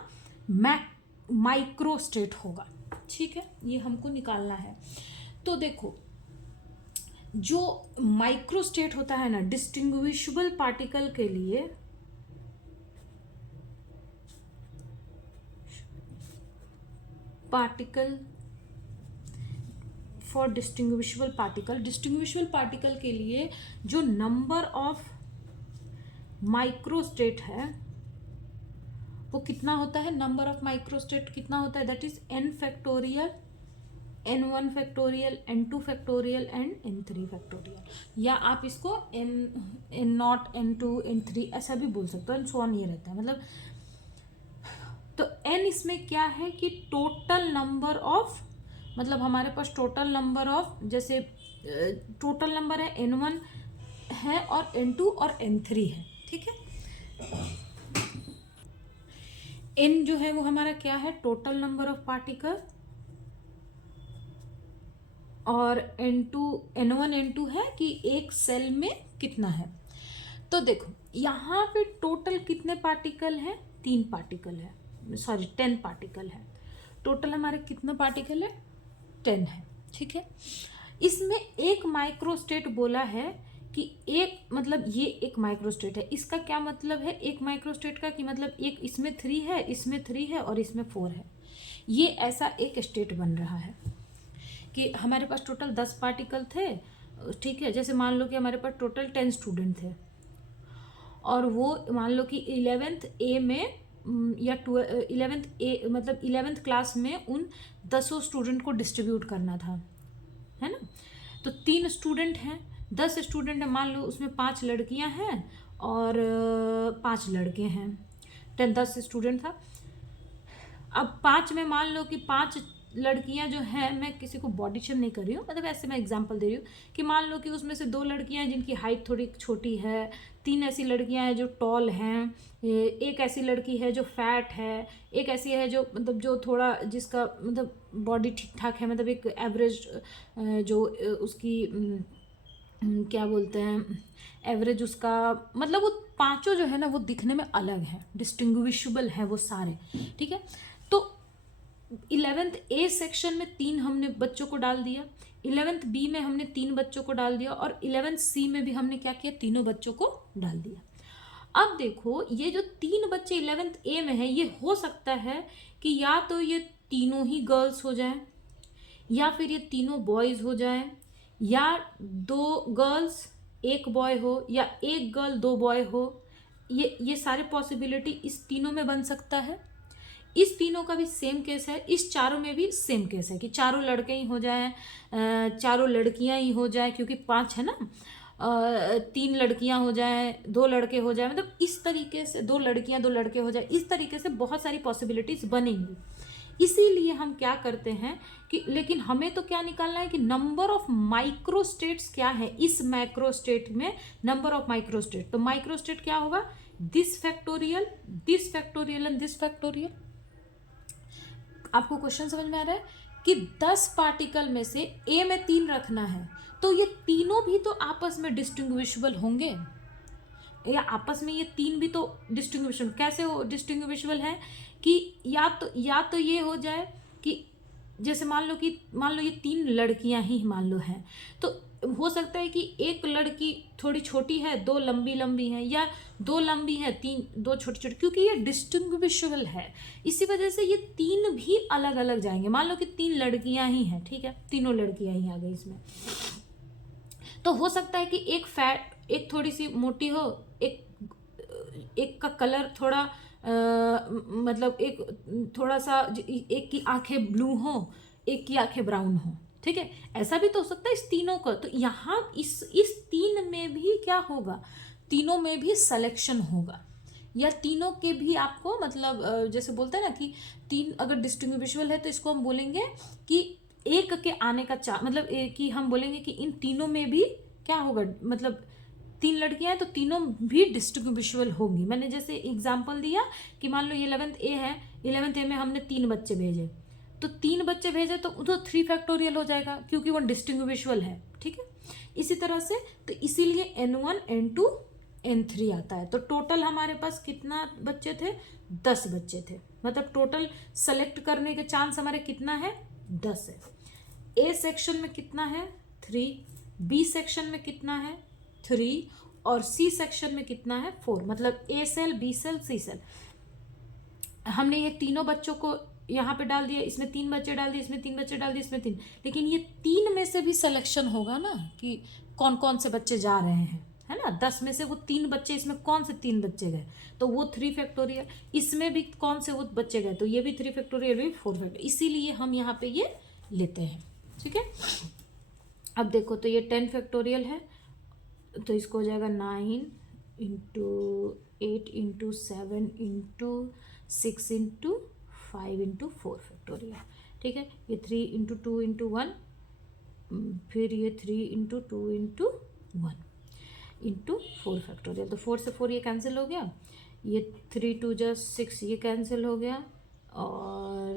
माइक्रोस्टेट होगा। ठीक है, ये हमको निकालना है। तो देखो, जो माइक्रोस्टेट होता है ना, डिस्टिंग्विशेबल पार्टिकल के लिए पार्टिकल फॉर डिस्टिंग्विशेबल पार्टिकल के लिए जो नंबर ऑफ माइक्रोस्टेट है वो कितना होता है, नंबर ऑफ माइक्रोस्टेट कितना होता है, that is n factorial, n1 factorial, n2 factorial and n3 factorial, या आप इसको n0, n2, n3 ऐसा भी बोल सकते हो, एंड सो ऑन ये रहता है मतलब। तो n इसमें क्या है कि टोटल नंबर ऑफ, मतलब हमारे पास टोटल नंबर ऑफ, जैसे टोटल नंबर है n1 है और n2 और n3 है, ठीक है। n जो है वो हमारा क्या है, टोटल नंबर ऑफ पार्टिकल, और n2 n1 n2 है कि एक सेल में कितना है। तो देखो यहाँ पे टोटल कितने पार्टिकल हैं, 3 पार्टिकल है, सॉरी 10 पार्टिकल है। टोटल हमारे कितना पार्टिकल है, 10 है, ठीक है। इसमें एक माइक्रोस्टेट बोला है कि एक, मतलब ये एक माइक्रोस्टेट है, इसका क्या मतलब है एक माइक्रोस्टेट का, कि मतलब एक इसमें 3 है, इसमें 3 है और इसमें 4 है। ये ऐसा एक स्टेट बन रहा है कि हमारे पास टोटल 10 पार्टिकल थे, ठीक है। जैसे मान लो कि हमारे पास टोटल 10 स्टूडेंट थे, और वो मान लो कि 11th ए में या 11th ए मतलब 11th क्लास में उन 10 स्टूडेंट को डिस्ट्रीब्यूट करना था, है ना। तो 3 स्टूडेंट हैं, 10 स्टूडेंट हैं, मान लो उसमें 5 लड़कियां हैं और 5 लड़के हैं, 10 स्टूडेंट था। अब 5 में मान लो कि 5 लड़कियां जो हैं, मैं किसी को बॉडी शेम नहीं कर रही हूँ, मतलब ऐसे मैं एग्जांपल दे रही हूँ कि मान लो कि उसमें से 2 लड़कियां हैं जिनकी हाइट थोड़ी छोटी है, 3 ऐसी लड़कियां हैं जो टॉल हैं, एक ऐसी लड़की है जो फैट है, एक ऐसी है जो मतलब जो थोड़ा जिसका मतलब बॉडी ठीक ठाक है, मतलब एक एवरेज जो उसकी क्या बोलते हैं एवरेज उसका, मतलब वो पांचों जो है ना वो दिखने में अलग है, डिस्टिंग्विशेबल है वो सारे, ठीक है। तो 11th ए सेक्शन में 3 हमने बच्चों को डाल दिया, 11th बी में हमने 3 बच्चों को डाल दिया, और 11th सी में भी हमने क्या किया, तीनों बच्चों को डाल दिया। अब देखो ये जो 3 बच्चे 11th ए में है, ये हो सकता है कि या तो ये तीनों ही गर्ल्स हो जाए, या फिर ये तीनों बॉयज हो जाए, या 2 गर्ल्स 1 बॉय हो, या 1 गर्ल 2 बॉय हो। ये सारे पॉसिबिलिटी इस तीनों में बन सकता है। इस तीनों का भी सेम केस है, इस चारों में भी सेम केस है कि चारों लड़के ही हो जाए, चारों लड़कियां ही हो जाए, क्योंकि 5 है ना, 3 लड़कियां हो जाए, 2 लड़के हो जाए, मतलब इस तरीके से 2 लड़कियां 2 लड़के हो जाए, इस तरीके से बहुत सारी पॉसिबिलिटीज बनेंगी। इसीलिए हम क्या करते हैं कि, लेकिन हमें तो क्या निकालना है कि नंबर ऑफ माइक्रोस्टेट्स क्या है इस मैक्रोस्टेट में, नंबर ऑफ माइक्रोस्टेट। तो माइक्रोस्टेट क्या होगा, this factorial and this factorial. आपको क्वेश्चन समझ में आ रहा है कि 10 पार्टिकल में से ए में 3 रखना है, तो ये तीनों भी तो आपस में डिस्टिंग्विशेबल होंगे, या आपस में ये 3 भी तो डिस्टिंग्विशेबल, कैसे हो डिस्टिंग्विशेबल है कि या तो ये हो जाए कि जैसे मान लो ये 3 लड़कियां ही मान लो हैं, तो हो सकता है कि एक लड़की थोड़ी छोटी है, 2 लंबी लंबी हैं, या 2 लंबी है, 2 छोटी छोटी, क्योंकि ये डिस्टिंग्विशेबल है, इसी वजह से ये 3 भी अलग अलग जाएंगे। मान लो कि 3 लड़कियां ही हैं, ठीक है, तीनों लड़कियां ही आ गई इसमें, तो हो सकता है कि एक थोड़ी सी मोटी हो, एक का कलर थोड़ा मतलब एक थोड़ा सा, एक की आंखें ब्लू हो, एक की आंखें ब्राउन हो, ठीक है, ऐसा भी तो हो सकता है इस तीनों का। तो यहाँ इस 3 में भी क्या होगा, तीनों में भी सिलेक्शन होगा, या तीनों के भी आपको मतलब जैसे बोलते हैं ना कि 3 अगर डिस्टिंग्विशेबल है तो इसको हम बोलेंगे कि एक के आने का मतलब कि हम बोलेंगे कि इन तीनों में भी क्या होगा, मतलब 3 लड़कियां हैं तो तीनों भी डिस्टिंग्विशेबल होंगी। मैंने जैसे एग्जांपल दिया कि मान लो 11th ए है, 11th ए में हमने 3 बच्चे भेजे, तो 3 बच्चे भेजे तो 3 फैक्टोरियल हो जाएगा, क्योंकि वो डिस्टिंग्विशेबल है, ठीक है। इसी तरह से तो इसीलिए n1 n2 n3 आता है। तो टोटल हमारे पास कितना बच्चे थे, 10 बच्चे थे, मतलब टोटल सेलेक्ट करने के चांस हमारे कितना है, 10 है। ए सेक्शन में कितना है, 3, बी सेक्शन में कितना है, 3, और सी सेक्शन में कितना है, 4, मतलब ए सेल, बी सेल, सी सेल। हमने ये तीनों बच्चों को यहाँ पे डाल दिया, इसमें 3 बच्चे डाल दिए, इसमें 3 बच्चे डाल दिए, इसमें 3, लेकिन ये 3 में से भी सिलेक्शन होगा ना कि कौन कौन से बच्चे जा रहे हैं, है ना। 10 में से वो 3 बच्चे, इसमें कौन से 3 बच्चे गए, तो वो 3 फैक्टोरियल, इसमें भी कौन से वो बच्चे गए, तो ये भी 3 फैक्टोरियल, भी 4 फैक्टोरियल, इसीलिए हम यहाँ पे ये लेते हैं, ठीक है। अब देखो तो ये 10 फैक्टोरियल है, तो इसको हो जाएगा 9 into 8 into 7 into 6 into 5 into 4 factorial, ठीक है। ये 3 इंटू 2 इंटू 1, फिर ये 3 इंटू 2 इंटू 1 इंटू 4 फैक्टोरियल, तो 4 से 4 ये कैंसिल हो गया, ये 3 2 जा 6, ये कैंसिल हो गया, और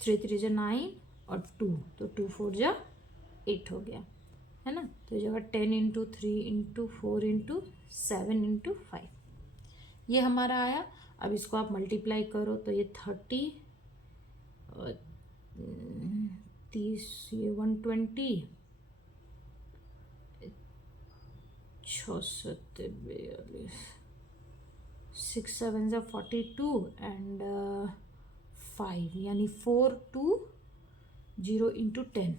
3 3 जा 9 और 2, तो 2 4 जा 8 हो गया, है ना। तो ये जगह 10 इंटू 3 इंटू 4 इंटू 7 इंटू 5 ये हमारा आया। अब इसको आप मल्टीप्लाई करो तो ये 30 और 30, ये 120, 6 7 42, 6 7 जा 42 एंड 5, यानी 4 2 0 इंटू 10,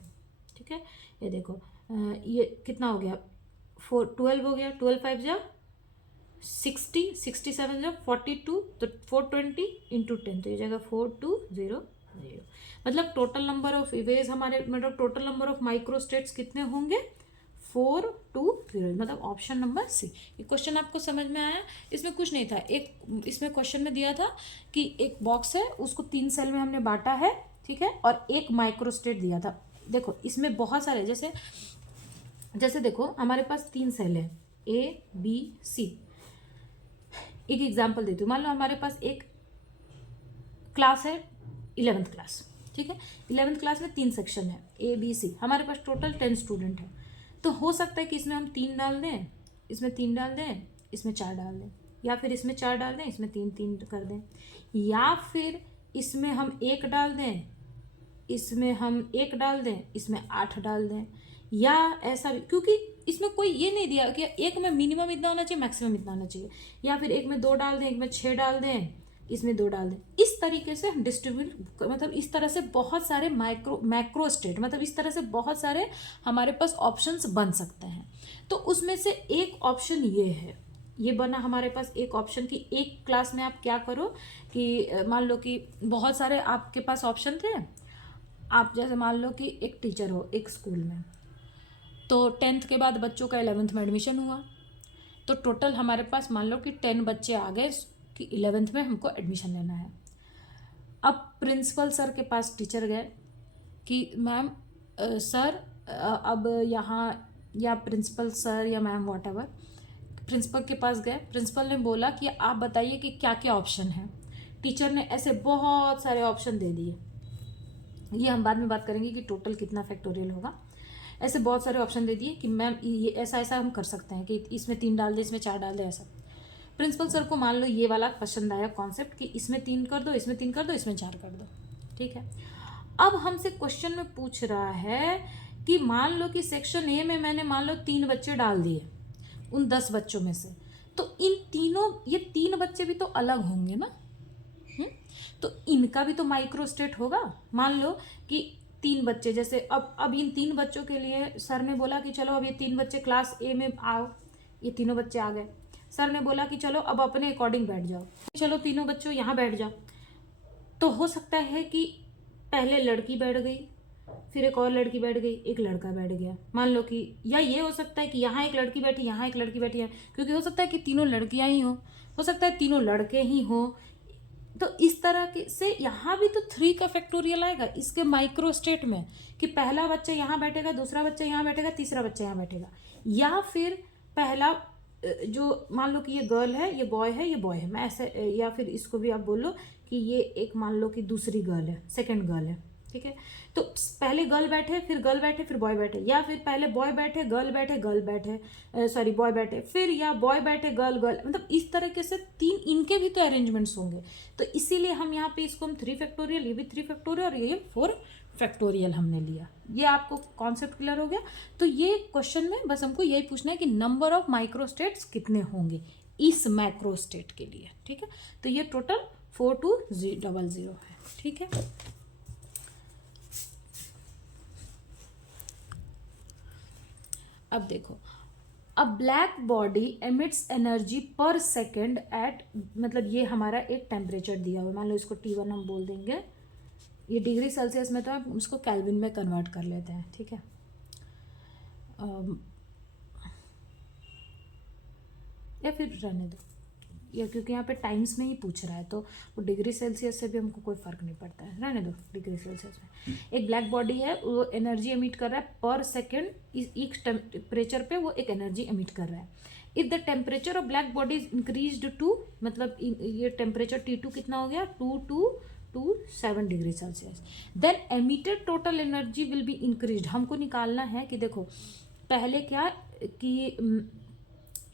ठीक है। ये देखो ये कितना हो गया, 12 हो गया, 12 5 जा 60, 67 जा 42, तो 420 इंटू 10, तो ये जगह 4200। मतलब टोटल नंबर ऑफ इवेज हमारे, मतलब टोटल नंबर ऑफ माइक्रोस्टेट्स कितने होंगे, 420, मतलब ऑप्शन नंबर सी। ये क्वेश्चन आपको समझ में आया। इसमें कुछ नहीं था, एक इसमें क्वेश्चन में दिया था कि एक बॉक्स है, उसको 3 सेल में हमने बांटा है, ठीक है, और एक माइक्रोस्टेट दिया था। देखो इसमें बहुत सारे, जैसे देखो हमारे पास 3 सेल है, ए बी सी। एक एग्जाम्पल देती हूँ, मान लो हमारे पास एक क्लास है 11th क्लास, ठीक है। 11th क्लास में 3 सेक्शन है, ए बी सी, हमारे पास टोटल 10 स्टूडेंट है। तो हो सकता है कि इसमें हम 3 डाल दें, इसमें 3 डाल दें, इसमें 4 डाल दें, या फिर इसमें 4 डाल दें, इसमें 3 3 कर दें, या फिर इसमें हम 1 डाल दें, इसमें हम 1 डाल दें, इसमें 8 डाल दें, या ऐसा भी, क्योंकि इसमें कोई ये नहीं दिया कि एक में मिनिमम इतना होना चाहिए, मैक्सिमम इतना होना चाहिए, या फिर एक में 2 डाल दें, एक में 6 डाल दें, इसमें 2 डाल दें। इस तरीके से हम डिस्ट्रीब्यूट, मतलब इस तरह से बहुत सारे मैक्रो स्टेट, मतलब इस तरह से बहुत सारे हमारे पास ऑप्शंस बन सकते हैं। तो उसमें से एक ऑप्शन ये है, ये बना हमारे पास एक ऑप्शन की एक क्लास में आप क्या करो कि मान लो कि बहुत सारे आपके पास ऑप्शन थे। आप जैसे मान लो कि एक टीचर हो एक स्कूल में, तो 10th के बाद बच्चों का 11th में एडमिशन हुआ, तो टोटल हमारे पास मान लो कि 10 बच्चे आ गए कि 11th में हमको एडमिशन लेना है। अब प्रिंसिपल सर के पास टीचर गए कि मैम सर अब यहाँ, या प्रिंसिपल सर या मैम वॉट एवर, प्रिंसिपल के पास गए, प्रिंसिपल ने बोला कि आप बताइए कि क्या क्या ऑप्शन है। टीचर ने ऐसे बहुत सारे ऑप्शन दे दिए, ये हम बाद में बात करेंगे कि टोटल कितना फैक्टोरियल होगा। ऐसे बहुत सारे ऑप्शन दे दिए कि मैम ये ऐसा ऐसा हम कर सकते हैं कि इसमें 3 डाल दे, इसमें 4 डाल दे, ऐसा। प्रिंसिपल सर को मान लो ये वाला पसंद आया कॉन्सेप्ट कि इसमें 3 कर दो, इसमें 3 कर दो, इसमें 4 कर दो, ठीक है। अब हमसे क्वेश्चन में पूछ रहा है कि मान लो कि सेक्शन ए में मैंने मान लो 3 बच्चे डाल दिए उन 10 बच्चों में से, तो इन तीनों, ये 3 बच्चे भी तो अलग होंगे ना, तो इनका भी तो माइक्रोस्टेट होगा। मान लो कि 3 बच्चे, जैसे अब इन 3 बच्चों के लिए सर ने बोला कि चलो अब ये 3 बच्चे क्लास ए में आओ, ये तीनों बच्चे आ गए। सर ने बोला कि चलो अब अपने अकॉर्डिंग बैठ जाओ, चलो तीनों बच्चों यहाँ बैठ जाओ। तो हो सकता है कि पहले लड़की बैठ गई, फिर एक और लड़की बैठ गई, एक लड़का बैठ गया, मान लो कि, या ये हो सकता है कि यहाँ एक लड़की बैठी, यहाँ एक लड़की बैठी है, क्योंकि हो सकता है कि तीनों लड़कियाँ ही हो सकता है तीनों लड़के ही हो। तो इस तरह के से यहाँ भी तो 3 का फैक्टोरियल आएगा इसके माइक्रो स्टेट में, कि पहला बच्चा यहाँ बैठेगा, दूसरा बच्चा यहाँ बैठेगा, तीसरा बच्चा यहाँ बैठेगा, या फिर पहला जो मान लो कि ये गर्ल है, ये बॉय है, ये बॉय है, मैं ऐसे, या फिर इसको भी आप बोलो कि ये एक मान लो कि दूसरी गर्ल है, सेकंड गर्ल है, ठीक है। तो पहले गर्ल बैठे, फिर गर्ल बैठे, फिर बॉय बैठे, या फिर पहले बॉय बैठे, गर्ल बैठे, गर्ल बैठे, सॉरी बॉय बैठे, फिर या बॉय बैठे, गर्ल गर्ल, मतलब इस तरीके से 3 इनके भी तो अरेंजमेंट्स होंगे। तो इसीलिए हम यहाँ पे इसको हम 3 फैक्टोरियल, ये भी 3 फैक्टोरियल और ये 4 फैक्टोरियल हमने लिया। ये आपको कॉन्सेप्ट क्लियर हो गया। तो ये क्वेश्चन में बस हमको यही पूछना है कि नंबर ऑफ माइक्रोस्टेट्स कितने होंगे इस मैक्रो स्टेट के लिए, ठीक है। तो ये टोटल 4200 है, ठीक है। अब देखो, a black body emits energy per second at, मतलब ये हमारा एक टेम्परेचर दिया हुआ है, मान लो इसको T1 हम बोल देंगे, ये डिग्री सेल्सियस में तो हम उसको केल्विन में कन्वर्ट कर लेते हैं, ठीक है। या फिर रहने दो, या क्योंकि यहाँ पे टाइम्स में ही पूछ रहा है तो वो डिग्री सेल्सियस से भी हमको कोई फ़र्क नहीं पड़ता है, रहने दो डिग्री सेल्सियस में। एक ब्लैक बॉडी है, वो एनर्जी एमिट कर रहा है पर सेकेंड, एक टेम्परेचर पे वो एक एनर्जी एमिट कर रहा है। If the temperature of black body is increased to, मतलब ये टेम्परेचर T2 कितना हो गया 2 to 7 degree Celsius, then emitted total energy will be increased. हमको निकालना है कि देखो पहले क्या कि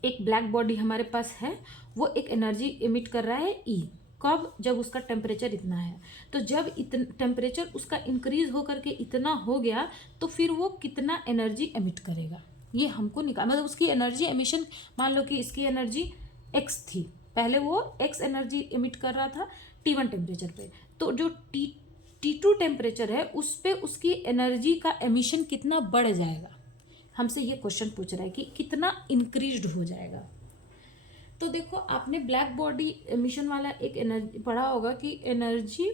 एक ब्लैक बॉडी हमारे पास है, वो एक एनर्जी इमिट कर रहा है ई, कब, जब उसका टेम्परेचर इतना है। तो जब इतना टेम्परेचर उसका इंक्रीज होकर के इतना हो गया तो फिर वो कितना एनर्जी एमिट करेगा, ये हमको निकाल, मतलब उसकी एनर्जी एमिशन, मान लो कि इसकी एनर्जी एक्स थी, पहले वो एक्स एनर्जी एमिट कर रहा था T1 टेम्परेचर पे, तो जो T2 टेम्परेचर है उस पे उसकी एनर्जी का एमिशन कितना बढ़ जाएगा, हमसे ये क्वेश्चन पूछ रहा है कि कितना इंक्रीज्ड हो जाएगा। तो देखो आपने ब्लैक बॉडी एमिशन वाला एक एनर्जी पढ़ा होगा कि energy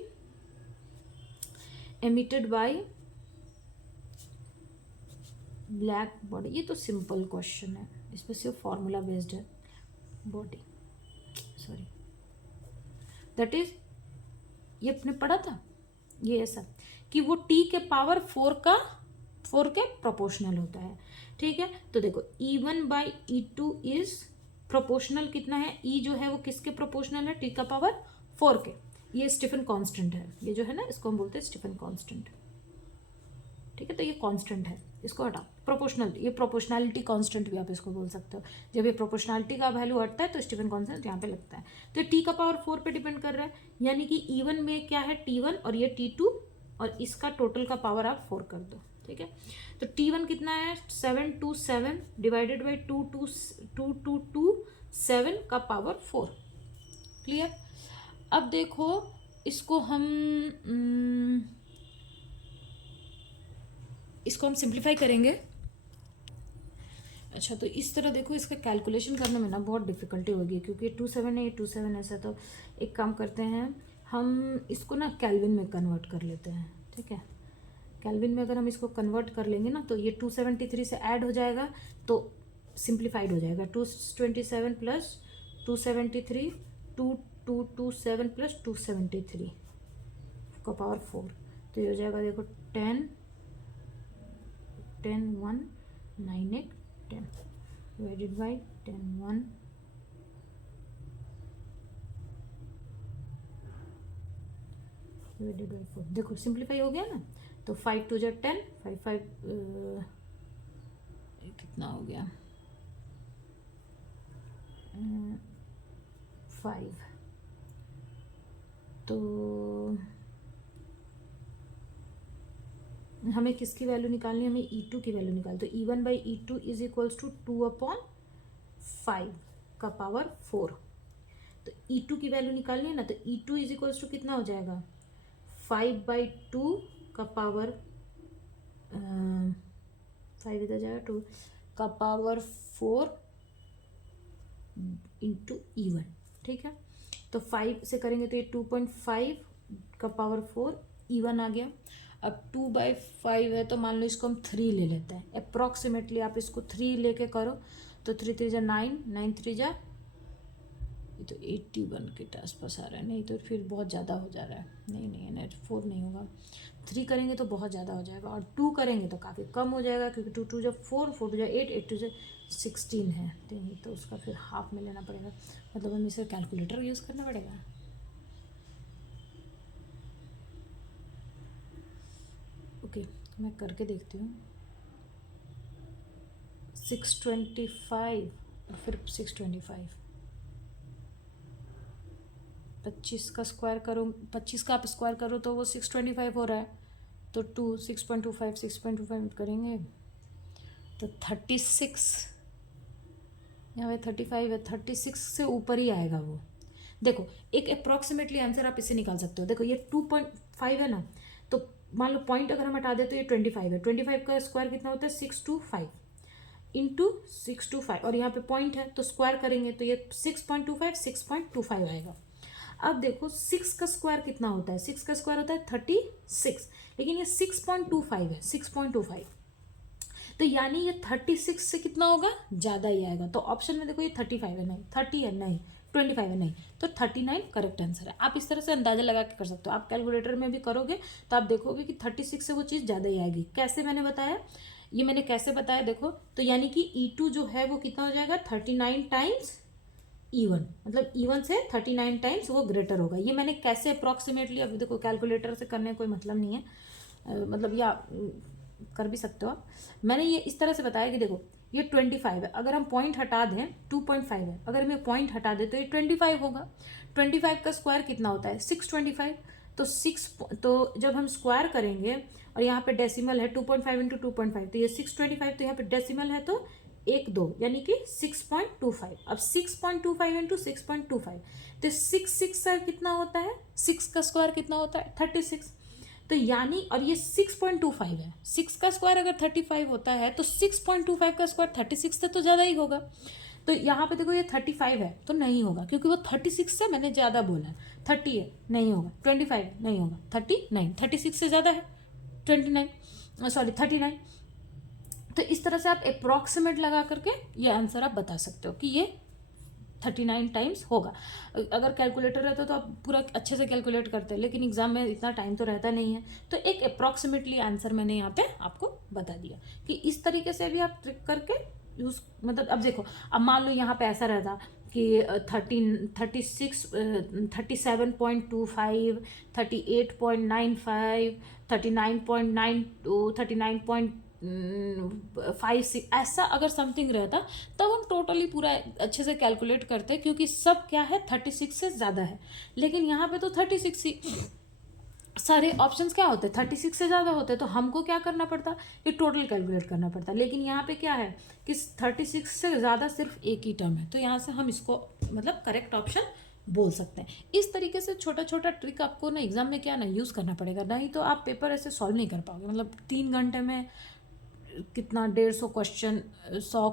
emitted by black body, ये तो सिंपल क्वेश्चन है, इस पर सिर्फ फॉर्मूला बेस्ड है, बॉडी सॉरी दैट इज, ये आपने पढ़ा था ये ऐसा कि वो T के पावर 4 के प्रोपोर्शनल होता है, ठीक है। तो देखो E1/E2 इज प्रोपोर्शनल कितना है, E जो है वो किसके प्रोपोर्शनल है, T का पावर 4 के, ये स्टीफन कांस्टेंट है, ये जो है ना इसको हम बोलते हैं स्टीफन कांस्टेंट, ठीक है। तो ये कांस्टेंट है, इसको हटाओ, प्रोपोर्शनल, ये प्रोपोर्शनैलिटी कांस्टेंट भी आप इसको बोल सकते हो, जब ये प्रोपोर्शनैलिटी का वैल्यू हटता है तो स्टीफन कांस्टेंट यहाँ पे लगता है। तो ये T का पावर 4 पे डिपेंड कर रहा है, यानी कि E1 में क्या है T1 और ये T2, और इसका टोटल का पावर आप 4 कर दो, ठीक है। तो T1 कितना है 7 to 7 डिवाइडेड बाई 2 to 7 का पावर 4, क्लियर। अब देखो इसको हम सिंप्लीफाई करेंगे। अच्छा तो इस तरह देखो, इसका कैलकुलेशन करने में ना बहुत डिफिकल्टी होगी, क्योंकि 27 है, 27 ऐसा। तो एक काम करते हैं, हम इसको ना केल्विन में कन्वर्ट कर लेते हैं, ठीक है। केल्विन में अगर हम इसको कन्वर्ट कर लेंगे ना तो ये 273 से ऐड हो जाएगा तो सिंप्लीफाइड हो जाएगा, 227 प्लस 273 227 प्लस 273 का पावर 4, तो ये हो जाएगा देखो 10 1 9 8 10 डिवाइडेड बाई 10 1 डिवाइडेड बाई 4, देखो सिंप्लीफाई हो गया ना। तो 5 2 जा 10, 5 5 कितना हो गया 5, तो हमें किसकी वैल्यू निकालनी है, हमें E2 की वैल्यू निकाल, तो E1/E2 इज इक्वल्स टू 2/5 का पावर 4, तो E2 की वैल्यू निकालनी है ना, तो E2 इज इक्वल्स टू कितना हो जाएगा 5/2 का पावर 5 इधर जाएगा 2 का पावर 4 इंटू E1, ठीक है। तो 5 से करेंगे तो ये 2.5 का पावर 4 E1 आ गया। अब 2/5 है तो मान लो इसको हम 3 ले लेते हैं, अप्रॉक्सीमेटली आप इसको 3 लेके करो, तो 3 3 जा 9, 9 3 जा, ये तो 81 के आसपास आ रहा है, नहीं तो फिर बहुत ज़्यादा हो जा रहा है, नहीं 4 नहीं होगा, 3 करेंगे तो बहुत ज़्यादा हो जाएगा, और 2 करेंगे तो काफ़ी कम हो जाएगा, क्योंकि 2 2 जब 4 4 2 जा 8 8 2 जा 16 है, तो उसका फिर हाफ में लेना पड़ेगा, मतलब हमें इसे कैलकुलेटर यूज़ करना पड़ेगा। ओके मैं करके देखती हूँ, 625 और फिर 625, 25 का स्क्वायर करो, 25 का आप स्क्वायर करो तो वो 625 हो रहा है, तो 6.25 करेंगे तो 36, यहाँ पे 35 है, 36 से ऊपर ही आएगा वो। देखो एक अप्रॉक्सीमेटली आंसर आप इसे निकाल सकते हो, देखो ये 2.5 है ना, तो मान लो पॉइंट अगर हम हटा दे तो ये 25 है, 25 का स्क्वायर कितना होता है 625 इंटू 625, और यहाँ पे पॉइंट है तो स्क्वायर करेंगे तो ये 6.25 आएगा। अब देखो 6 का स्क्वायर कितना होता है, 6 का स्क्वायर होता है 36, लेकिन ये 6.25 है, 6.25, तो यानी ये 36 से कितना होगा ज़्यादा ही आएगा। तो ऑप्शन में देखो ये 35 है नहीं, 30 है नहीं, 25 है नहीं, तो 39 करेक्ट आंसर है। आप इस तरह से अंदाजा लगा के कर सकते हो, आप कैलकुलेटर में भी करोगे तो आप देखोगे कि 36 से वो चीज़ ज़्यादा ही आएगी। कैसे मैंने बताया, ये मैंने कैसे बताया देखो, तो यानी कि E2 जो है वो कितना हो जाएगा 39 टाइम्स E1, मतलब E1 से 39 टाइम्स वो ग्रेटर होगा। ये मैंने कैसे अप्रॉक्सीमेटली, अभी देखो कैलकुलेटर से करने का कोई मतलब नहीं है, मतलब या कर भी सकते हो आप। मैंने ये इस तरह से बताया कि देखो ये 25 है, अगर हम पॉइंट हटा दें 2.5 है, अगर हम ये पॉइंट हटा दें तो ये 25 होगा। 25 का स्क्वायर कितना होता है 625, तो 6, तो जब हम स्क्वायर करेंगे और यहाँ पे डेसिमल है 2.5 इंटू 2.5, तो ये 625, तो यहाँ पे डेसिमल है तो 1 2 यानी कि 6.25। अब 6.25 इंटू 6.25, तो 6 सर कितना होता है, 6 का स्क्वायर कितना होता है 36, तो यानी, और ये 6.25 है, 6 का स्क्वायर अगर 35 होता है तो 6.25 का स्क्वायर 36 से तो ज़्यादा ही होगा। तो यहाँ पे देखो ये 35 है तो नहीं होगा, क्योंकि वो 36 से मैंने ज़्यादा बोला है। 30 है नहीं होगा, 25 नहीं होगा, 30 नहीं, 36 से ज़्यादा है 39। तो इस तरह से आप अप्रॉक्सीमेट लगा करके ये आंसर आप बता सकते हो कि ये 39 टाइम्स होगा। अगर कैलकुलेटर रहता तो आप पूरा अच्छे से कैलकुलेट करते हैं, लेकिन एग्जाम में इतना टाइम तो रहता नहीं है, तो एक अप्रॉक्सीमेटली आंसर मैंने यहाँ पे आपको बता दिया कि इस तरीके से भी आप ट्रिक करके यूज, मतलब अब देखो, अब मान लो यहाँ पे ऐसा रहता कि 36 37.25 38.95 39.92 39.56 ऐसा अगर समथिंग रहता, तब हम टोटली पूरा अच्छे से कैलकुलेट करते, क्योंकि सब क्या है 36 से ज़्यादा है। लेकिन यहाँ पे तो 36 ही सारे ऑप्शंस क्या होते हैं 36 से ज़्यादा होते हैं, तो हमको क्या करना पड़ता, ये टोटल कैलकुलेट करना पड़ता। लेकिन यहाँ पे क्या है कि 36 से ज़्यादा सिर्फ एक ही टर्म है, तो यहाँ से हम इसको मतलब करेक्ट ऑप्शन बोल सकते हैं। इस तरीके से छोटा छोटा ट्रिक आपको ना एग्जाम में क्या ना यूज़ करना पड़ेगा, नहीं तो आप पेपर ऐसे सॉल्व नहीं कर पाओगे। मतलब 3 घंटे में कितना 150 क्वेश्चन, 100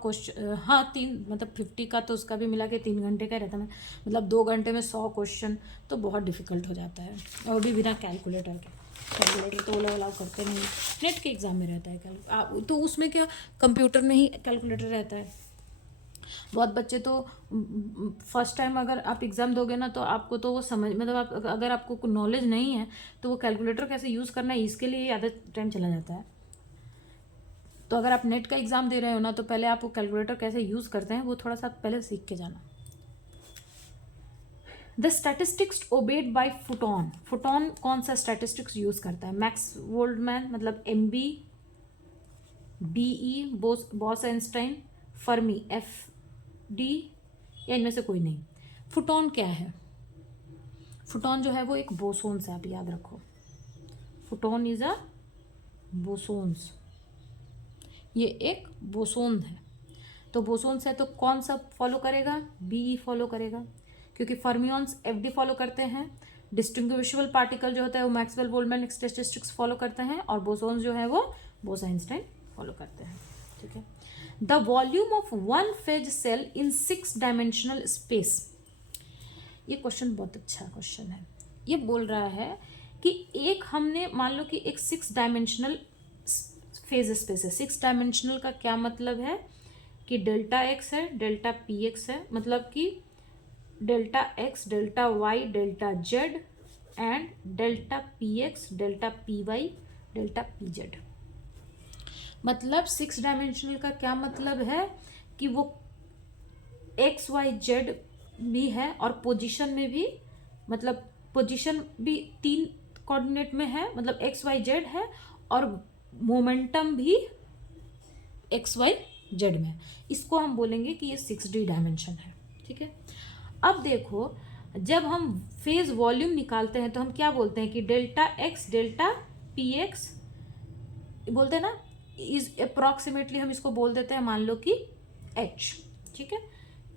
क्वेश्चन, हाँ 3 मतलब 50 का तो उसका भी मिला के 3 घंटे का रहता है, मतलब 2 घंटे में 100 क्वेश्चन तो बहुत डिफिकल्ट हो जाता है, और भी बिना कैलकुलेटर के। कैलकुलेटर तो अलाउ करते नहीं, नेट के एग्ज़ाम में रहता है तो उसमें क्या कंप्यूटर में ही कैलकुलेटर रहता है। बहुत बच्चे तो फर्स्ट टाइम अगर आप एग्ज़ाम दोगे ना, तो आपको तो वो समझ, मतलब आप अगर आपको नॉलेज नहीं है तो वो कैलकुलेटर कैसे यूज़ करना है इसके लिए आधा टाइम चला जाता है। तो अगर आप नेट का एग्ज़ाम दे रहे हो ना, तो पहले आप वो कैलकुलेटर कैसे यूज़ करते हैं वो थोड़ा सा पहले सीख के जाना। The statistics obeyed by photon, photon कौन सा स्टैटिस्टिक्स यूज़ करता है, मैक्स वोल्डमैन मतलब MB, BE boss Einstein, Fermi FD, या इनमें से कोई नहीं। फोटॉन क्या है, फोटॉन जो है वो एक बोसोन्स है, आप याद रखो, फोटॉन इज अ बोसोन्स, ये एक बोसोन है। तो बोसोन्स है तो कौन सा फॉलो करेगा, BE फॉलो करेगा, क्योंकि फर्मियंस FD फॉलो करते हैं। डिस्टिंग्विशेबल पार्टिकल जो होता है वो मैक्सवेल बोल्ट्जमैन स्टैटिस्टिक्स फॉलो करते हैं, और बोसोन्स जो है वो बोस आइंस्टाइन फॉलो करते हैं। ठीक है। The volume of one phase cell in 6 dimensional space, ये क्वेश्चन बहुत अच्छा क्वेश्चन है। ये बोल रहा है कि एक हमने मान लो कि एक 6 डायमेंशनल फेज स्पेस है। 6 डायमेंशनल का क्या मतलब है कि डेल्टा एक्स है, डेल्टा पी एक्स है, मतलब कि delta X, delta Y, delta Z and delta P X, delta P Y, delta P Z. मतलब 6 डायमेंशनल का क्या मतलब है कि वो एक्स वाई जेड भी है, और पोजीशन में भी, मतलब पोजीशन भी 3 कोऑर्डिनेट में है, मतलब एक्स वाई जेड है, और मोमेंटम भी एक्स वाई जेड में है। इसको हम बोलेंगे कि ये 6D डायमेंशन है। ठीक है। अब देखो, जब हम फेज वॉल्यूम निकालते हैं तो हम क्या बोलते हैं कि delta X, delta P x बोलते हैं ना, इज अप्रॉक्सीमेटली हम इसको बोल देते हैं, मान लो कि H। ठीक है।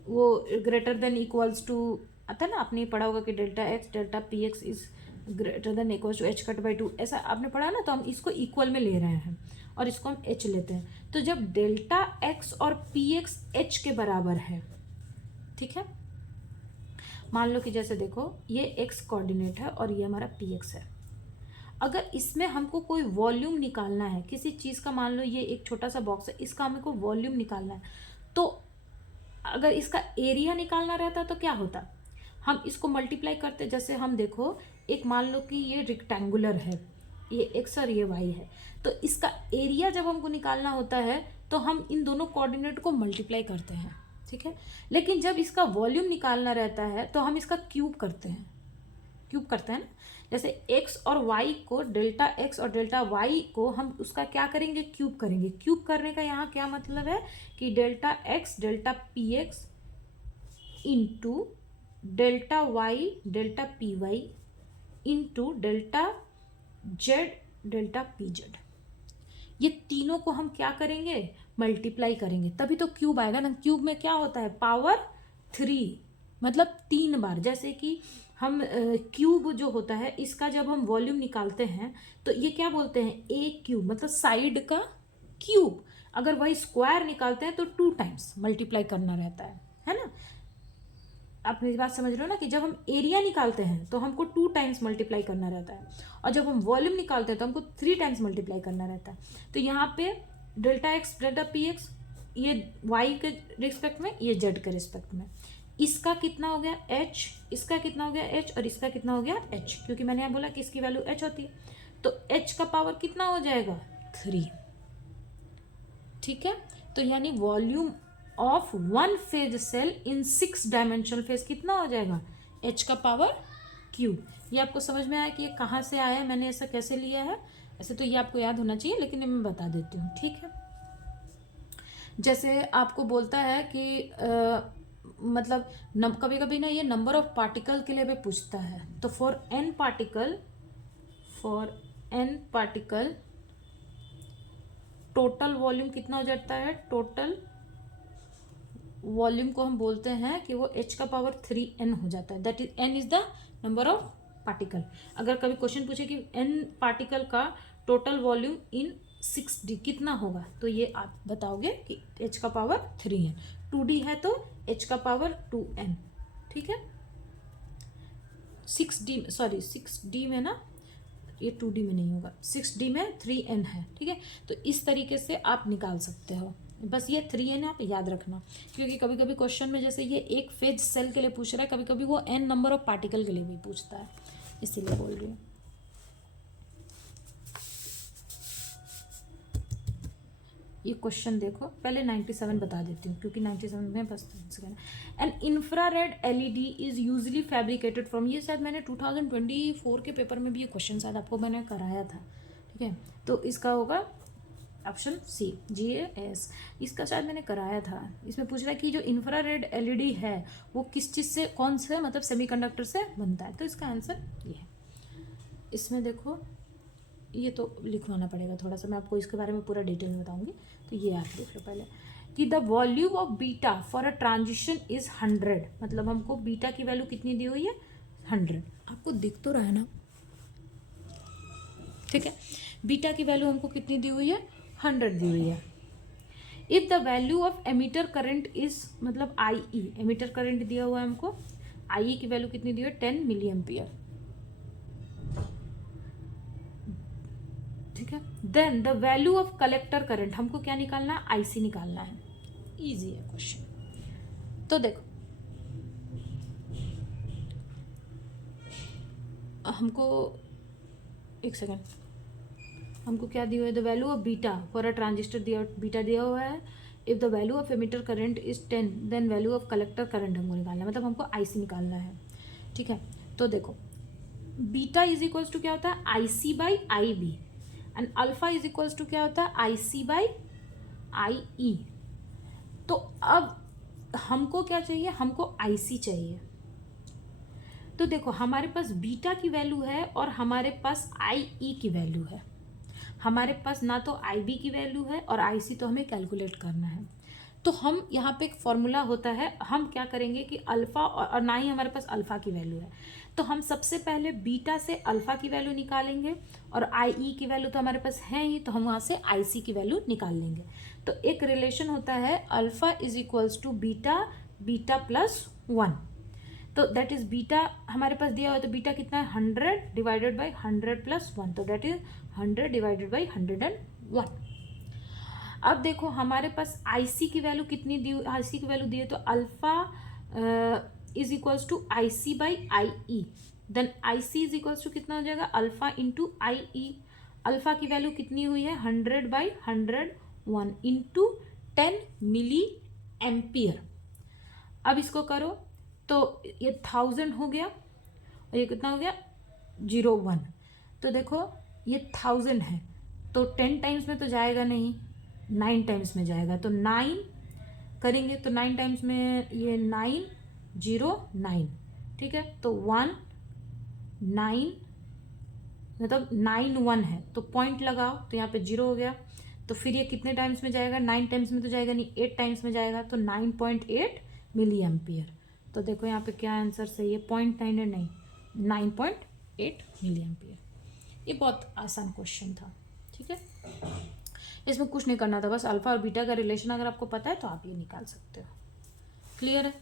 वो ग्रेटर देन इक्वल्स टू आता है ना, आपने पढ़ा होगा कि delta X, delta P X is greater than equals to H/2, ऐसा आपने पढ़ा ना, तो हम इसको इक्वल में ले रहे हैं और इसको हम H लेते हैं। तो जब डेल्टा एक्स और पी एक्स H के बराबर है, ठीक है, मान लो कि जैसे देखो ये x कोऑर्डिनेट है और ये हमारा पी एक्स है। अगर इसमें हमको कोई वॉल्यूम निकालना है किसी चीज़ का, मान लो ये एक छोटा सा बॉक्स है, इसका हमको वॉल्यूम निकालना है, तो अगर इसका एरिया निकालना रहता तो क्या होता, हम इसको मल्टीप्लाई करते। जैसे हम देखो, एक मान लो कि ये रेक्टेंगुलर है, ये एक्स और ये वाई है। तो इसका एरिया जब हमको निकालना होता है तो हम इन दोनों कोऑर्डिनेट को मल्टीप्लाई करते हैं, ठीक है। लेकिन जब इसका वॉल्यूम निकालना रहता है तो हम इसका क्यूब करते हैं, क्यूब करते हैं ना। जैसे x और y को, डेल्टा x और डेल्टा y को हम उसका क्या करेंगे, क्यूब करेंगे। क्यूब करने का यहाँ क्या मतलब है कि delta x delta px into delta y delta py into delta z delta pz, ये तीनों को हम क्या करेंगे, मल्टीप्लाई करेंगे, तभी तो क्यूब आएगा ना। क्यूब में क्या होता है, पावर 3, मतलब 3 बार। जैसे कि हम क्यूब जो होता है इसका जब हम वॉल्यूम निकालते हैं तो ये क्या बोलते हैं, ए क्यूब, मतलब साइड का क्यूब। अगर वही स्क्वायर निकालते हैं तो 2 टाइम्स मल्टीप्लाई करना रहता है ना। आप मेरी बात समझ रहे हो ना, कि जब हम एरिया निकालते हैं तो हमको 2 टाइम्स मल्टीप्लाई करना रहता है, और जब हम वॉल्यूम निकालते हैं तो हमको 3 टाइम्स मल्टीप्लाई करना रहता है। तो यहाँ पे delta X delta P x, ये वाई के रिस्पेक्ट में, ये जेड के रिस्पेक्ट में। इसका कितना हो गया h, इसका कितना हो गया h, और इसका कितना हो गया h, क्योंकि मैंने यहाँ बोला कि इसकी वैल्यू h होती है। तो h का पावर कितना हो जाएगा, 3, ठीक है। तो यानी volume of 1 phase cell in 6 dimensional phase कितना हो जाएगा, h का पावर क्यूब। ये आपको समझ में आया कि ये कहाँ से आया है, मैंने ऐसा कैसे लिया है। ऐसे तो ये आपको याद होना चाहिए, लेकिन मैं बता देती हूँ, ठीक है। जैसे आपको बोलता है कि मतलब कभी कभी ना ये नंबर ऑफ पार्टिकल के लिए भी पूछता है। तो for N particle total volume कितना हो जाता है, टोटल वॉल्यूम को हम बोलते हैं कि वो h का पावर 3n हो जाता है। That is n is the number of particle. अगर कभी क्वेश्चन पूछे कि n पार्टिकल का टोटल वॉल्यूम इन 6D कितना होगा, तो ये आप बताओगे कि h का पावर 3n। 2D है तो h का पावर 2n, ठीक है। 6D में ना, ये 2D में नहीं होगा, 6D में 3n है, ठीक है। तो इस तरीके से आप निकाल सकते हो। बस ये 3n आप याद रखना, क्योंकि कभी कभी क्वेश्चन में जैसे ये एक फेज सेल के लिए पूछ रहा है, कभी कभी वो n नंबर ऑफ पार्टिकल के लिए भी पूछता है, इसीलिए बोल रही हूँ। ये क्वेश्चन देखो, पहले 97 बता देती हूँ क्योंकि 97 में बस an infrared LED is usually fabricated from, ये शायद मैंने 2024 के पेपर में भी ये क्वेश्चन शायद आपको मैंने कराया था, ठीक है। तो इसका होगा ऑप्शन सी, GAS। इसका शायद मैंने कराया था। इसमें पूछ रहा है कि जो इंफ्रारेड एलईडी है वो किस चीज़ से, कौन से मतलब सेमीकंडक्टर से बनता है। तो इसका आंसर ये है। इसमें देखो, ये तो लिखवाना पड़ेगा थोड़ा सा, मैं आपको इसके बारे में पूरा डिटेल में बताऊंगी। तो ये आप देख लो पहले कि the volume of beta for a transition is 100, मतलब हमको बीटा की वैल्यू कितनी दी हुई है, 100। आपको दिख तो रहा है ना, ठीक है। बीटा की वैल्यू हमको कितनी दी हुई है, 100 दी हुई है। If the value of emitter current is, मतलब IE, एमीटर करंट दिया हुआ है हमको, IE की वैल्यू कितनी दी हुई है, 10 मिली एम्पियर, ठीक है। Then the value of collector current, हमको क्या निकालना है, IC निकालना है। इजी है क्वेश्चन। तो देखो हमको, एक सेकेंड, हमको क्या दिया हुआ है, the value of beta for a transistor दिया, बीटा दिया हुआ है। If the value of emitter current is 10 then value of collector current हमको निकालना है, मतलब हमको IC निकालना है, ठीक है। तो देखो बीटा इज इक्वल्स टू क्या होता है, IC by IB, and alpha is equals to क्या होता है, IC बाई IE। तो अब हमको क्या चाहिए, हमको IC चाहिए। तो देखो हमारे पास बीटा की वैल्यू है और हमारे पास IE की वैल्यू है। हमारे पास ना तो IB की वैल्यू है और IC तो हमें कैलकुलेट करना है। तो हम यहाँ पे एक फॉर्मूला होता है, हम क्या करेंगे कि अल्फ़ा, और ना ही हमारे पास अल्फ़ा की वैल्यू है, तो हम सबसे पहले बीटा से अल्फ़ा की वैल्यू निकालेंगे, और IE की वैल्यू तो हमारे पास है ही, तो हम वहाँ से IC की वैल्यू निकाल लेंगे। तो एक रिलेशन होता है alpha is equals to beta, beta plus 1। तो दैट इज बीटा हमारे पास दिया हुआ है, तो बीटा कितना है, 100 डिवाइडेड बाई 100 प्लस 1, तो दैट इज 100 डिवाइडेड बाई 101। अब देखो हमारे पास IC की वैल्यू कितनी दी, IC की वैल्यू दी है, तो alpha is equals to IC by IE, then IC is equals to कितना हो जाएगा, अल्फा इंटू IE, अल्फ़ा की वैल्यू कितनी हुई है 100/101 इंटू 10 मिली एम्पियर। अब इसको करो तो ये 1000 हो गया और ये कितना हो गया 01। तो देखो ये 1000 है तो 10 टाइम्स में तो जाएगा नहीं, 9 टाइम्स में जाएगा। तो 9 करेंगे तो 9 टाइम्स में ये 909, ठीक है। तो 1 9 मतलब 91 है तो पॉइंट लगाओ तो यहाँ पे 0 हो गया। तो फिर ये कितने टाइम्स में जाएगा, 9 टाइम्स में तो जाएगा नहीं, 8 टाइम्स में जाएगा तो 9.8 मिली एम्पियर। तो देखो यहाँ पे क्या आंसर सही है, 0.9 नहीं 9.8 मिली एम्पियर। ये बहुत आसान क्वेश्चन था, ठीक है। इसमें कुछ नहीं करना था, बस अल्फा और बीटा का रिलेशन अगर आपको पता है तो आप ये निकाल सकते हो। क्लियर है।